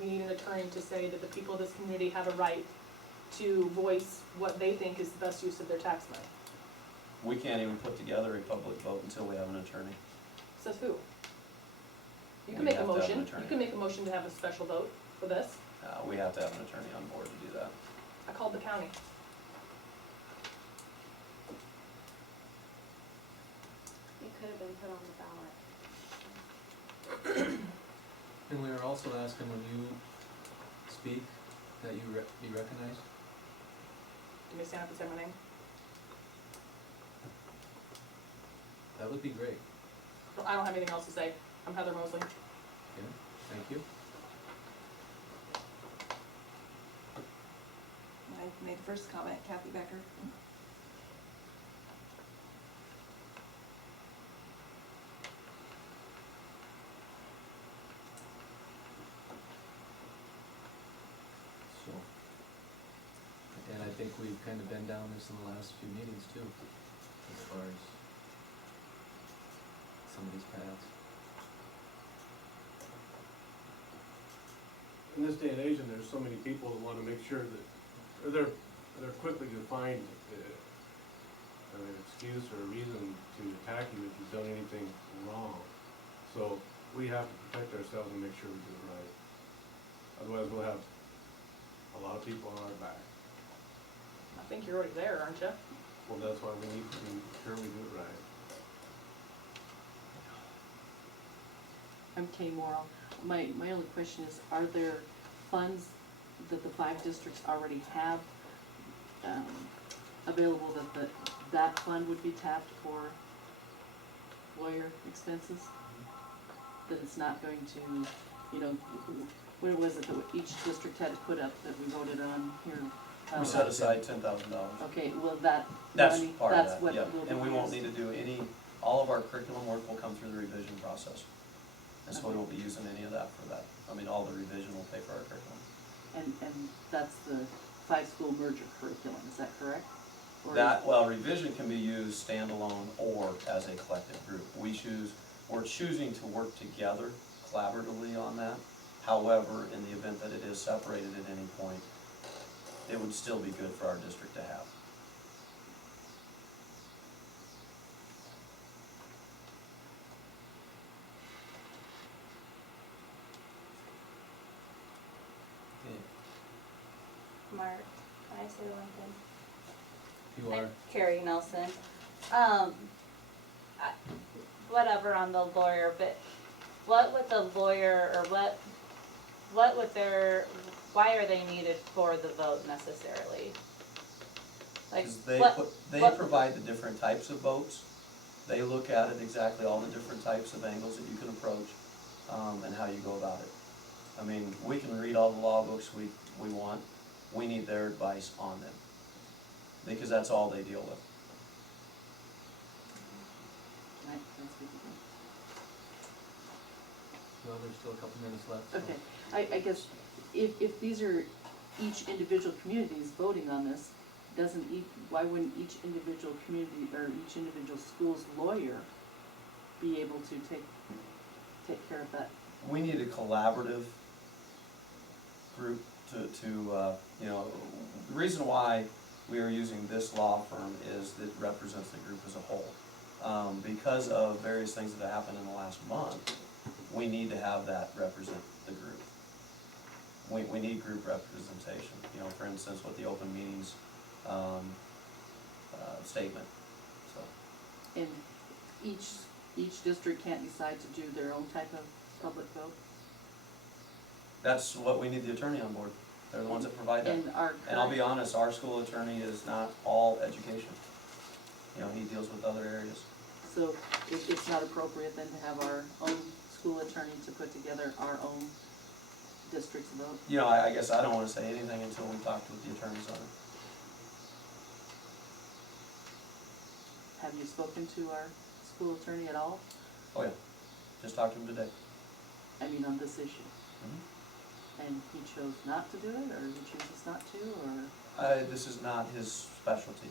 we need an attorney to say that the people of this community have a right to voice what they think is the best use of their tax money. We can't even put together a public vote until we have an attorney. Says who? You We can make a have to have an motion, attorney. you can make a motion to have a special vote for this. We have to have an attorney on board to do that. I called the county. It could have been put on the ballot. And we were also asking when you speak that you be recognized. Can you stand up and say my name? That would be great. I don't have anything else to say. I'm Heather Mosley. Yeah, thank you. I made the first comment, Kathy Becker. So, and I think we've kind of been down this in the last few meetings too, as far as some of these paths. In this day and age, and there's so many people that wanna make sure that, or they're quickly to find an excuse or a reason to attack you if you've done anything wrong. So we have to protect ourselves and make sure we do it right. Otherwise, we'll have a lot of people on our back. I think you're already there, aren't you? Well, that's why we need to be sure we do it right. I'm Kay Morrow. My only question is, are there funds that the 5 districts already have available that fund would be tapped for lawyer expenses? That it's not going to, what was it that each district had to put up that we voted on here? We set aside $10,000. Okay, well that That's money, part of that's that, what yeah. will be And we won't used. need to do all of our curriculum work will come through the revision process. And so we won't be using any of that for that. All the revision will pay for our curriculum. And that's the 5-school merger curriculum, is that correct? Or Revision can be used standalone or as a collective group. We're choosing to work together collaboratively on that. However, in the event that it is separated at any point, it would still be good for our district to have. Mark, can I say one thing? You are, Carrie Nelson. Whatever on the lawyer, but what would the lawyer, or what would why are they needed for the vote necessarily? Like, Cause they what, they what- provide the different types of boats. They look at it exactly, all the different types of angles that you can approach, and how you go about it. I mean, we can read all the law books we want, we need their advice on them. Because that's all they deal with. Right, that's good to know. Well, there's still a couple minutes left. so- Okay, I guess if these are each individual communities voting on this, why wouldn't each individual community or each individual school's lawyer be able to take care of that? We need a collaborative group to you know, the reason why we are using this law firm is that it represents the group as a whole. Because of various things that have happened in the last month, we need to have that represent the group. We need group representation, you know, for instance, with the open meetings, statement, so. And each district can't decide to do their own type of public vote? That's what we need the attorney on board, they're the ones that provide that. And our And I'll be current, honest, our school attorney is not all education. You know, he deals with other areas. so it's not appropriate then to have our own school attorney to put together our own district's vote? You know, I guess I don't wanna say anything until we talk with the attorneys on it. Have you spoken to our school attorney at all? Oh yeah, just talked to him today. I mean, on this issue? Mhm. And he chose not to do it, or he chooses not to, or? This is not his specialty.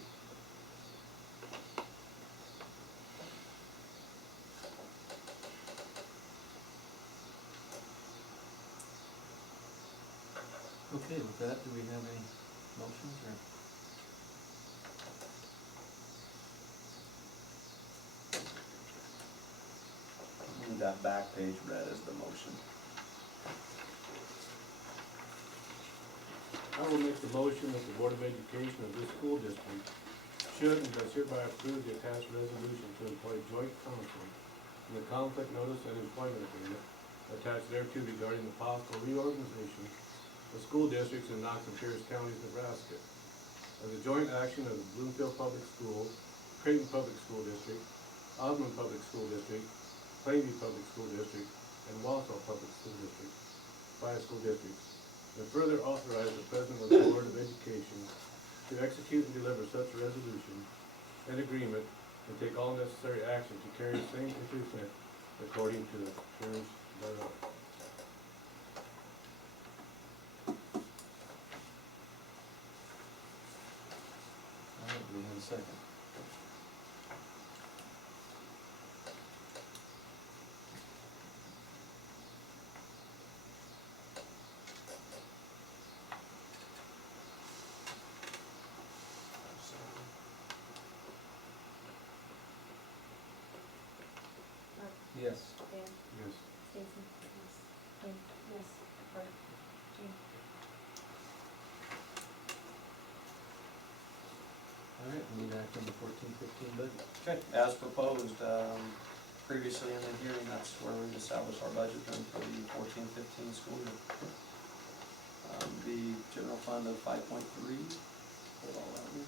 Okay, with that, do we have any motions or? Need that back page read as the motion. I will make the motion that the Board of Education of this school district should and does hereby approve the attached resolution to employ joint counsel in the conflict notice and employment agreement attached thereto regarding the possible reorganization of school districts in Knox and Pierce counties, Nebraska, as a joint action of the Bloomfield Public Schools, Creighton Public School District, Osmond Public School District, Plainview Public School District, and Wausau Public School District, 5 school districts, and further authorize the President of the Board of Education to execute and deliver such resolution and agreement and take all necessary action to carry the same into effect according to the terms thereof. All right, do we have a second? Yes. Dan, Yes. Stacy, yes, Lynn, yes, Art, Jean. All right, we need to act on the 14-15 budget. Okay, as proposed, previously in the hearing, that's where we established our budget then for the 14-15 school year. The general fund of 5.3, hold all that here.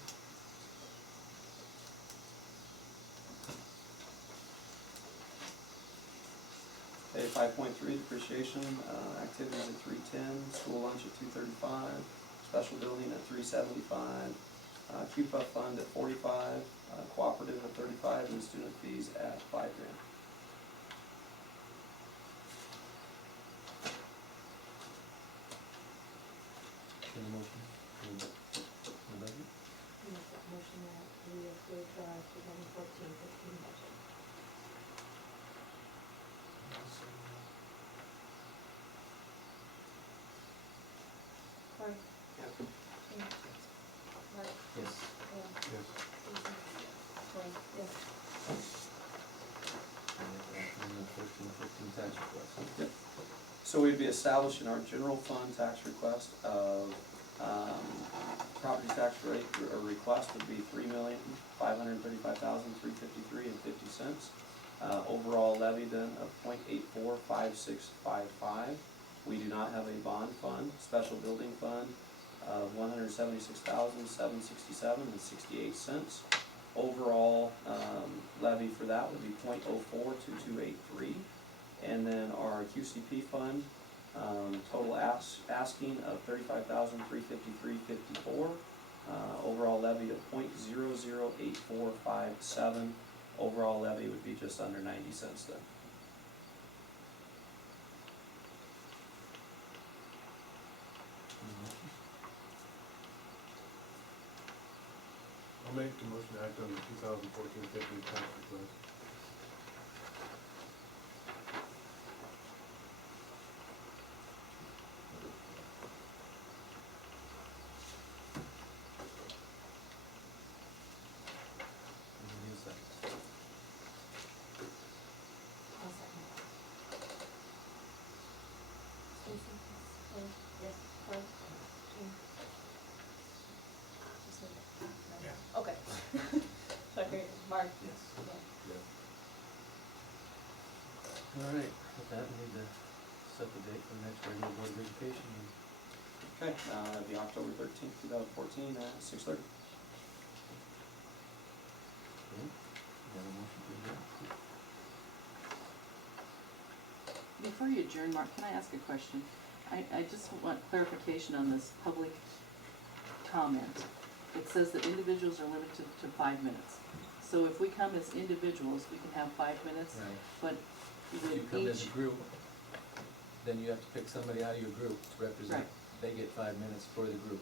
Okay, 5.3, depreciation, activities at 310, school lunch at 235, special building at 375, QFA fund at 45, cooperative at 35, and student fees at $5,000. Any motion? The budget? Make that motion that we approve the 2014-15 budget. Cory? Yes. Jean? Art? Yes. Dan? Yes. Stacy? Lynn, yes. And the 14-15 tax request. Yep. So we'd be establishing our general fund tax request of, property tax rate, or request would be $3,535,353.50. Overall levy then of 0.845655. We do not have a bond fund, special building fund, of $176,767.68. Overall, levy for that would be .042283. And then our QCP fund, total asking of $35,353.54. Overall levy of .008457. Overall levy would be just under 90 cents then. I'll make the motion to act on the 2014-15 tax request. I'll second. Stacy? Yes. Carl? Jean? Just me? No? Yeah. Okay. Sorry, Mark? Yes. Yeah. Yeah. All right, with that, we need to set the date for the next regular Board of Education meeting. Okay, that'd be October 13th, 2014 at 6:30. Okay, we have a motion to adjourn. Before you adjourn, Mark, can I ask a question? I just want clarification on this public comment. It says that individuals are limited to 5 minutes. So if we come as individuals, we can have 5 minutes, Right. but If with you come as a each, group, then you have to pick somebody out of your group to represent. Right. They get 5 minutes for the group.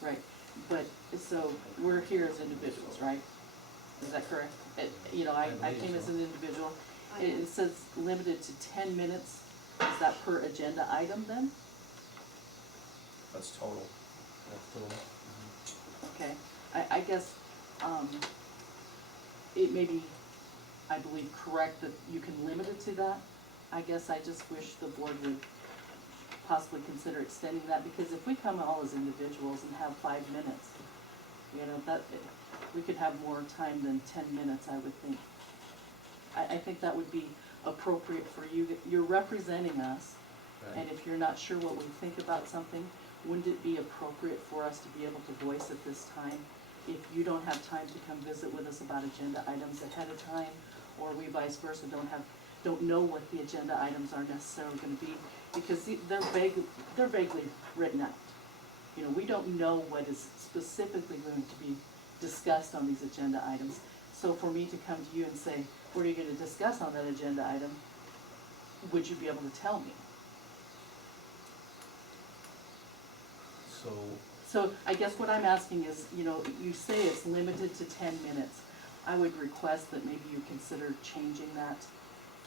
right, but, so, we're here as individuals, right? Is that correct? You know, I I believe came as so. an individual. It says limited to 10 minutes. Is that per agenda item then? That's total. That's total. Okay, I guess, it may be, I believe, correct that you can limit it to that. I guess I just wish the board would possibly consider extending that, because if we come all as individuals and have 5 minutes, you know, that, we could have more time than 10 minutes, I would think. I think that would be appropriate for you. You're representing us, Right. and if you're not sure what we think about something, wouldn't it be appropriate for us to be able to voice at this time? If you don't have time to come visit with us about agenda items ahead of time, or we vice versa don't know what the agenda items are necessarily gonna be, because they're vaguely written out. You know, we don't know what is specifically going to be discussed on these agenda items. So for me to come to you and say, what are you gonna discuss on that agenda item, would you be able to tell me? So, So I guess what I'm asking is, you know, you say it's limited to 10 minutes. I would request that maybe you consider changing that.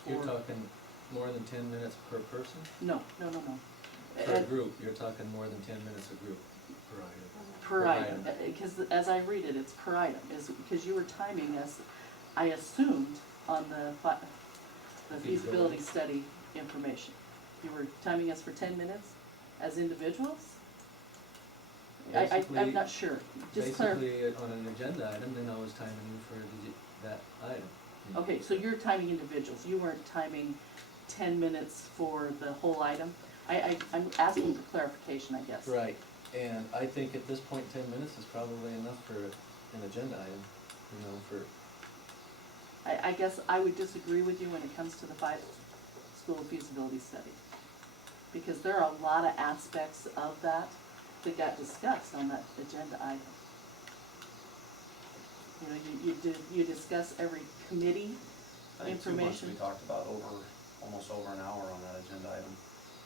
you're or- talking more than 10 minutes per person? No. Per group, you're talking more than 10 minutes a group. Per item. Per Per item, item. because as I read it, it's per item, because you were timing us, I assumed, on the feasibility study information. You were timing us for 10 minutes as individuals? I'm Basically- not sure, just clarify. Basically, on an agenda item, then I was timing you for that item. Okay, so you're timing individuals, you weren't timing 10 minutes for the whole item? I'm asking for clarification, I guess. Right, and I think at this point, 10 minutes is probably enough for an agenda item, you know, for, I guess I would disagree with you when it comes to the school feasibility study. Because there are a lot of aspects of that got discussed on that agenda item. You know, you discuss every committee I think 2 months we information. talked about almost over an hour on that agenda item.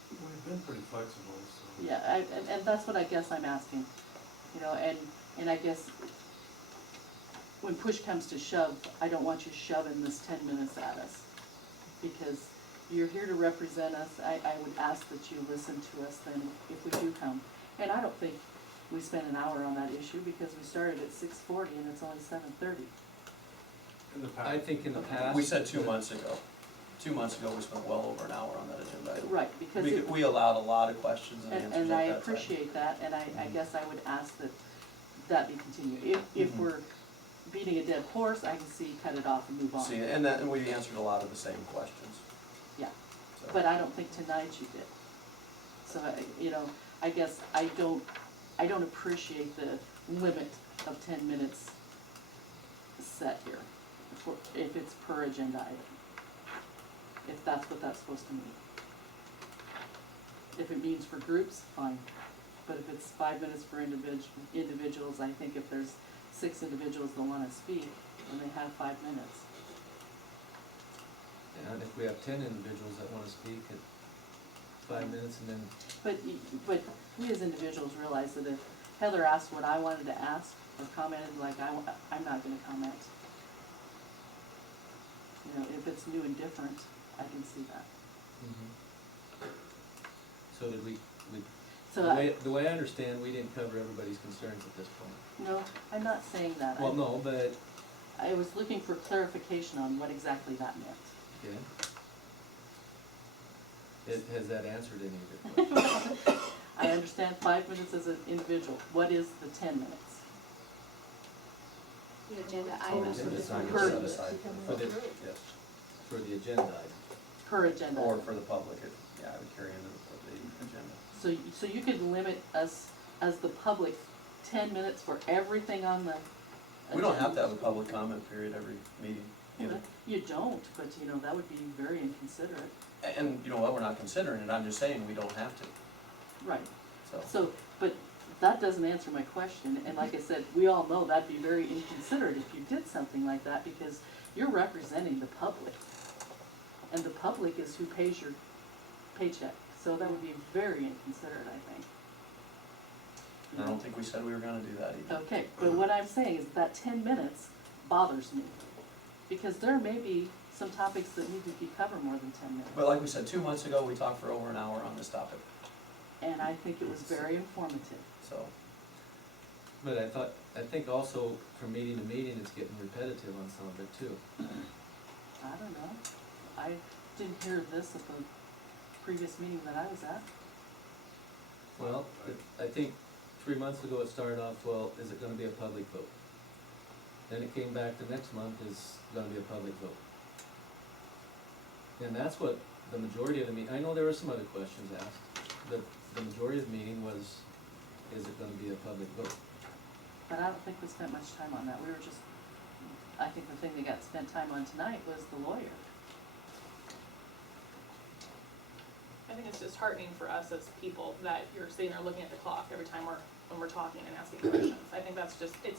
We've been pretty flexible, so. Yeah, and that's what I guess I'm asking, you know, and I guess when push comes to shove, I don't want you shoving this 10 minutes at us. Because you're here to represent us, I would ask that you listen to us then if we do come. And I don't think we spent an hour on that issue, because we started at 6:40 and it's only 7:30. In the past. I think in the past. We said 2 months ago. 2 months ago, we spent well over an hour on that agenda item. Right, because We allowed a lot of questions and answers at that and time. I appreciate that, and I guess I would ask that be continued. If Mhm. we're beating a dead horse, I can see cut it off and move on. See, and we answered a lot of the same questions. Yeah, So. but I don't think tonight you did. So, you know, I guess I don't I don't appreciate the limit of 10 minutes set here, if it's per agenda item. If that's what that's supposed to mean. If it means for groups, fine, but if it's 5 minutes for individuals, I think if there's 6 individuals that wanna speak, then they have 5 minutes. And if we have 10 individuals that wanna speak at 5 minutes and then, But we as individuals realize that if Heather asked what I wanted to ask, or commented like I'm not gonna comment. You know, if it's new and different, I can see that. so did we, So, the way I understand, we didn't cover everybody's concerns at this point. no, I'm not saying that. Well, no, but, I was looking for clarification on what exactly that meant. okay. Has that answered any of your questions? I understand 5 minutes as an individual. What is the 10 minutes? The agenda Oh, item. agenda item. Per- set aside For the, yes, for the agenda item. Per agenda. or for the public, yeah, I would carry into the agenda. So you could limit us as the public 10 minutes for everything on the agenda? We don't have to have a public comment period every meeting either. You don't, but you know, that would be very inconsiderate. And you know what, we're not considering it, I'm just saying we don't have to, Right. so. So, but that doesn't answer my question, and like I said, we all know that'd be very inconsiderate if you did something like that, because you're representing the public. And the public is who pays your paycheck, so that would be very inconsiderate, I think. I don't think we said we were gonna do that either. Okay, but what I'm saying is that 10 minutes bothers me, because there may be some topics that need to be covered more than 10 minutes. But like we said, 2 months ago, we talked for over an hour on this topic, And I think it was very informative. so. But I think also from meeting to meeting, it's getting repetitive on some of it too. I don't know. I didn't hear this at the previous meeting that I was at. Well, I think 3 months ago it started off, well, is it gonna be a public vote? Then it came back the next month, is gonna be a public vote. And that's what the majority of the meeting, I know there were some other questions asked, but the majority of the meeting was, is it gonna be a public vote? But I don't think we spent much time on that. We were just, I think the thing that got spent time on tonight was the lawyer. I think it's disheartening for us as people that you're sitting there looking at the clock every time when we're talking and asking questions. I think that's just, it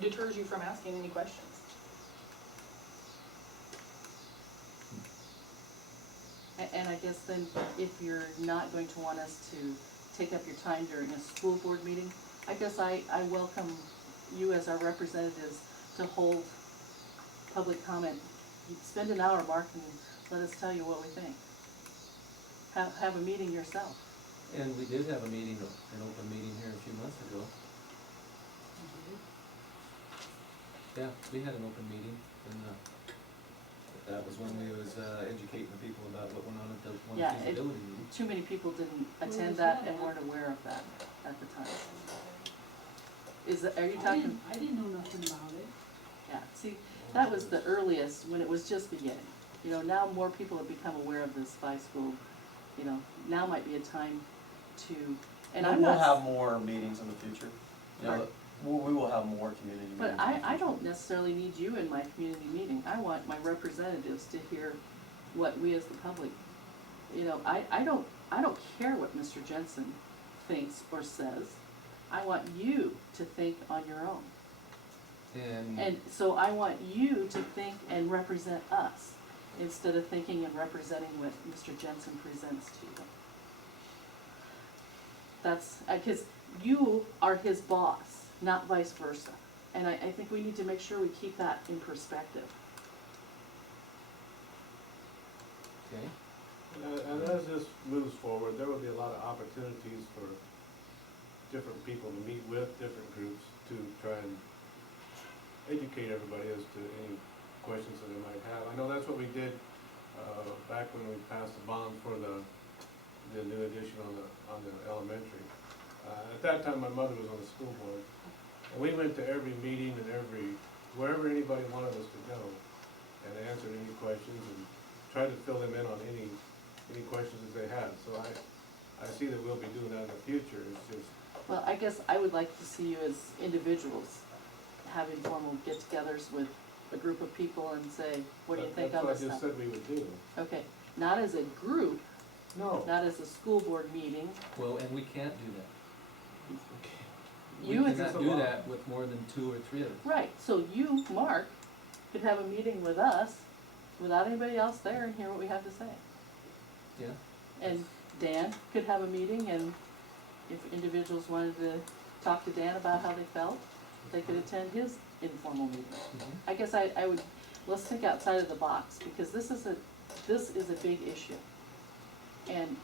deters you from asking any questions. And I guess then, if you're not going to want us to take up your time during a school board meeting, I guess I welcome you as our representatives to hold public comment. You spend an hour, Mark, and let us tell you what we think. Have a meeting yourself. And we did have a meeting, an open meeting here a few months ago. Yeah, we had an open meeting, and that was when we was educating the people about what went on at the one Yeah, feasibility meeting. Too many people didn't was attend that that and at? weren't aware of that at the time. Are you talking? I didn't know nothing about it. Yeah, see, that was the earliest, when it was just beginning. You know, now more people have become aware of this by school, you know, now might be a time to, and I'm We'll not. have more meetings in the future, you know, Right. we will have more community meetings. But in the I future. don't necessarily need you in my community meeting. I want my representatives to hear what we as the public, you know, I don't care what Mr. Jensen thinks or says. I want you to think on your own. And so I want you to think and represent us, instead of thinking and representing what Mr. Jensen presents to you. That's, because you are his boss, not vice versa. And I think we need to make sure we keep that in perspective. Okay, And as this moves forward, there will be a lot of opportunities for different people to meet with different groups to try and educate everybody as to any questions that they might have. I know that's what we did, back when we passed the bond for the new addition on the elementary. At that time, my mother was on the school board, and we went to every meeting and wherever anybody wanted us to go, and answered any questions and tried to fill them in on any questions that they had. So I see that we'll be doing that in the future. It's just, Well, I guess I would like to see you as individuals have informal get-togethers with a group of people and say, what do you think on this That's stuff? what I just said we would do. Okay, not as a group, No. not as a school board meeting. Well, and we can't do that. You We as cannot a- do that with more than 2 or 3 of us. Right, so you, Mark, could have a meeting with us without anybody else there and hear what we have to say. Yeah, And Dan could have a meeting, and if individuals wanted to talk to Dan about how they felt, they could attend his informal meeting. mhm. I guess I would, let's think outside of the box, because this is a big issue. And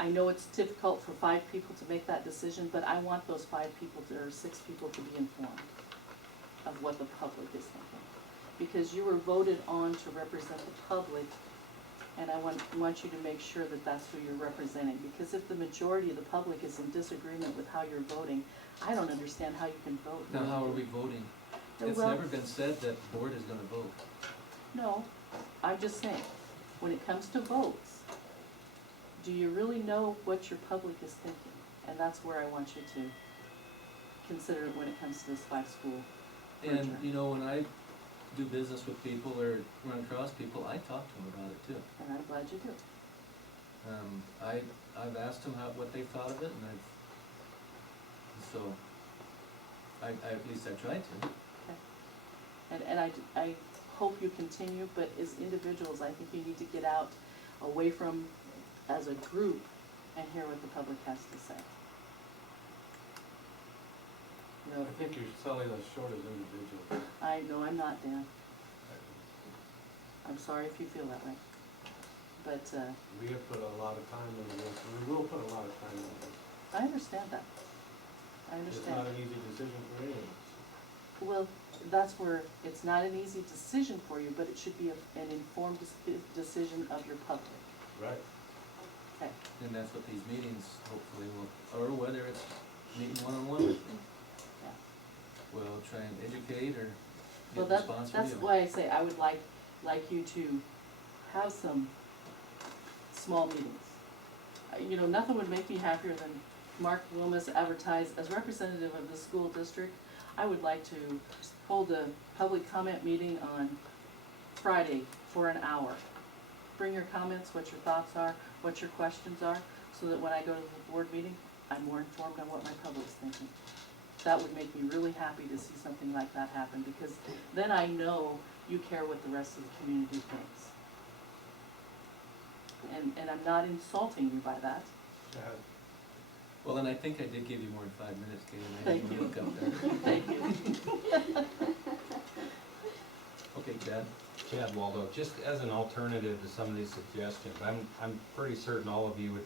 I know it's difficult for 5 people to make that decision, but I want those 5 people or 6 people to be informed of what the public is thinking. Because you were voted on to represent the public, and I want you to make sure that that's who you're representing. Because if the majority of the public is in disagreement with how you're voting, I don't understand how you can vote. Now, how are we voting? It's Well, never been said that the board is gonna vote. no, I'm just saying, when it comes to votes, do you really know what your public is thinking? And that's where I want you to consider it when it comes to this 5-school merger. And, you know, when I do business with people or run across people, I talk to them about it too. And I'm glad you do. I've asked them what they thought of it, and at least I tried to. And I hope you continue, but as individuals, I think you need to get out away from, as a group, and hear what the public has to say. You know, I think you're selling us short as individuals. I know I'm not, Dan. I'm sorry if you feel that way. But, We have put a lot of time into this, and we will put a lot of time into this. I understand that. I It's understand. not an easy decision for any of us. Well, that's where it's not an easy decision for you, but it should be an informed decision of your public. Right. Okay. And that's what these meetings hopefully will, or whether it's meeting one-on-one with them. Yeah. We'll try and educate or Well, get a response from you. that's why I say I would like you to have some small meetings. You know, nothing would make me happier than Mark Wilmus advertised as representative of the school district. I would like to hold a public comment meeting on Friday for an hour. Bring your comments, what your thoughts are, what your questions are, so that when I go to the board meeting, I'm more informed on what my public's thinking. That would make me really happy to see something like that happen, because then I know you care what the rest of the community thinks. And I'm not insulting you by that. Well, and I think I did give you more than 5 minutes, Kate, and I Thank didn't you. look up there. Thank you. Okay, Chad? Chad Waldo, just as an alternative to some of these suggestions, I'm pretty certain all of you would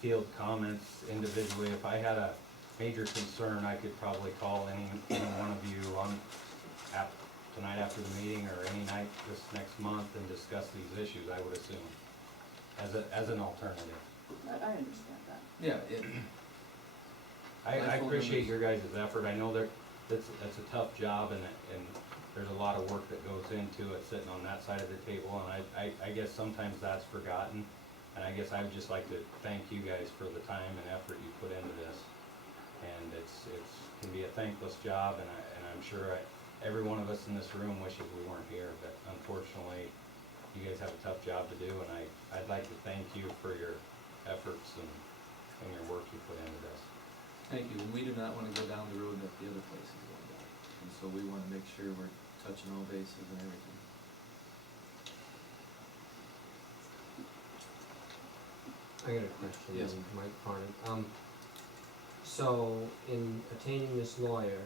field comments individually. If I had a major concern, I could probably call any one of you on tonight after the meeting or any night this next month and discuss these issues, I would assume, as an alternative. I understand that. Yeah, I appreciate your guys' effort. I know that's a tough job and there's a lot of work that goes into it sitting on that side of the table, and I guess sometimes that's forgotten. And I guess I would just like to thank you guys for the time and effort you put into this. And it's can be a thankless job, and I'm sure every one of us in this room wishes we weren't here, but unfortunately, you guys have a tough job to do, and I'd like to thank you for your efforts and your work you put into this. thank you. And we do not want to go down the road that the other places go down. And so we want to make sure we're touching all bases and everything. I got a question, Yes. Mike Farnan. So in attaining this lawyer,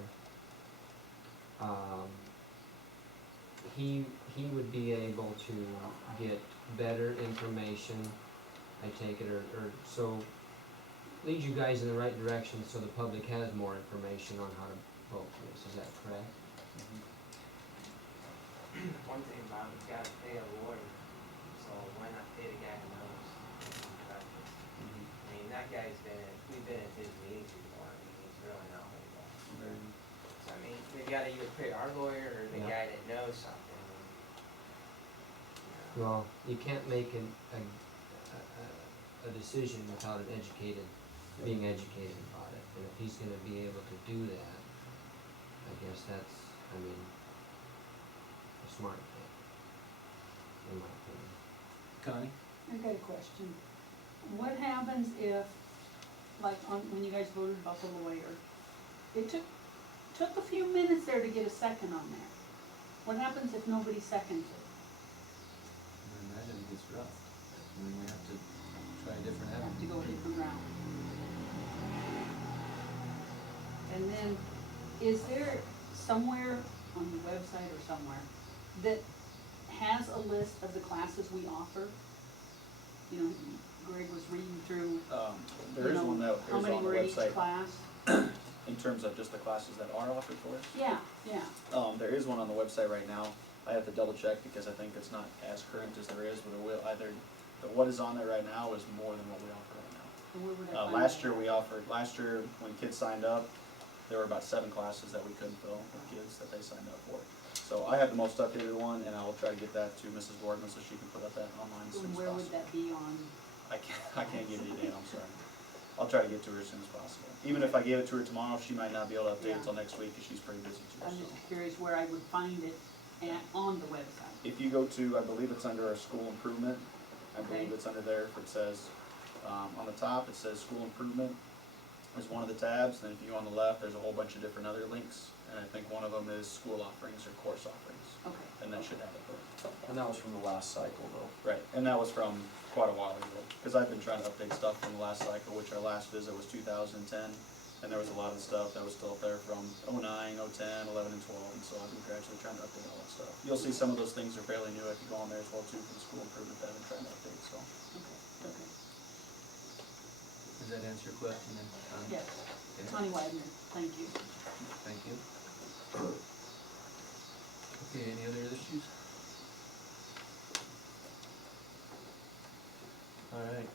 he would be able to get better information, I take it, or so lead you guys in the right direction so the public has more information on how to vote for this, is that correct? One thing about it, you gotta pay a lawyer, so why not pay the guy who knows practice? I mean, that guy's we've been at his meetings before, I mean, he's really knowledgeable. So I mean, we gotta either pay our lawyer or the Yeah. guy that knows something. You know. Well, you can't make a a decision without being educated about it. And if he's gonna be able to do that, I guess that's, I mean, a smart thing, in my opinion. Connie? I got a question. What happens if, like, when you guys voted about the lawyer, it took a few minutes there to get a second on there. What happens if nobody seconds it? I imagine it gets rough, and then we have to try a different Have avenue. to go a different route. And then, is there somewhere on the website or somewhere that has a list of the classes we offer? You know, Greg was reading through, There you is know, one that how is many on the were in each website class. in terms of just the classes that are offered for us. Yeah, yeah. There is one on the website right now. I have to double check because I think it's not as current as there is, but it will either, but what is on there right now is more than what we offer right now. And where would I find Last that? year when kids signed up, there were about 7 classes that we couldn't fill with kids that they signed up for. So I have the most updated one, and I will try to get that to Mrs. Boardman so she can put up that online as soon And as where would possible. that be on? I can't give you a date, I'm sorry. I'll try to get to her as soon as possible. Even if I gave it to her tomorrow, she might not be able to update it Yeah. until next week, because she's pretty busy too, I'm so. just curious where I would find it on the website. If you go to, I believe it's under our school improvement, I believe Okay. it's under there, it says, on the top, it says school improvement is one of the tabs, then if you go on the left, there's a whole bunch of different other links, and I think one of them is school offerings or course offerings, Okay. and that should have it there. And that was from the last cycle though. Right, and that was from quite a while ago, because I've been trying to update stuff from the last cycle, which our last visit was 2010, and there was a lot of stuff that was still up there from 09, 010, 11, and 12, and so I've been gradually trying to update all that stuff. You'll see some of those things are fairly new, if you go on there as well too, for the school improvement that I've been trying to update, so. Okay, okay. Does that answer your question then, Connie? Yes, Okay. Connie Wagner, thank you. Thank you. Okay, any other issues? All right,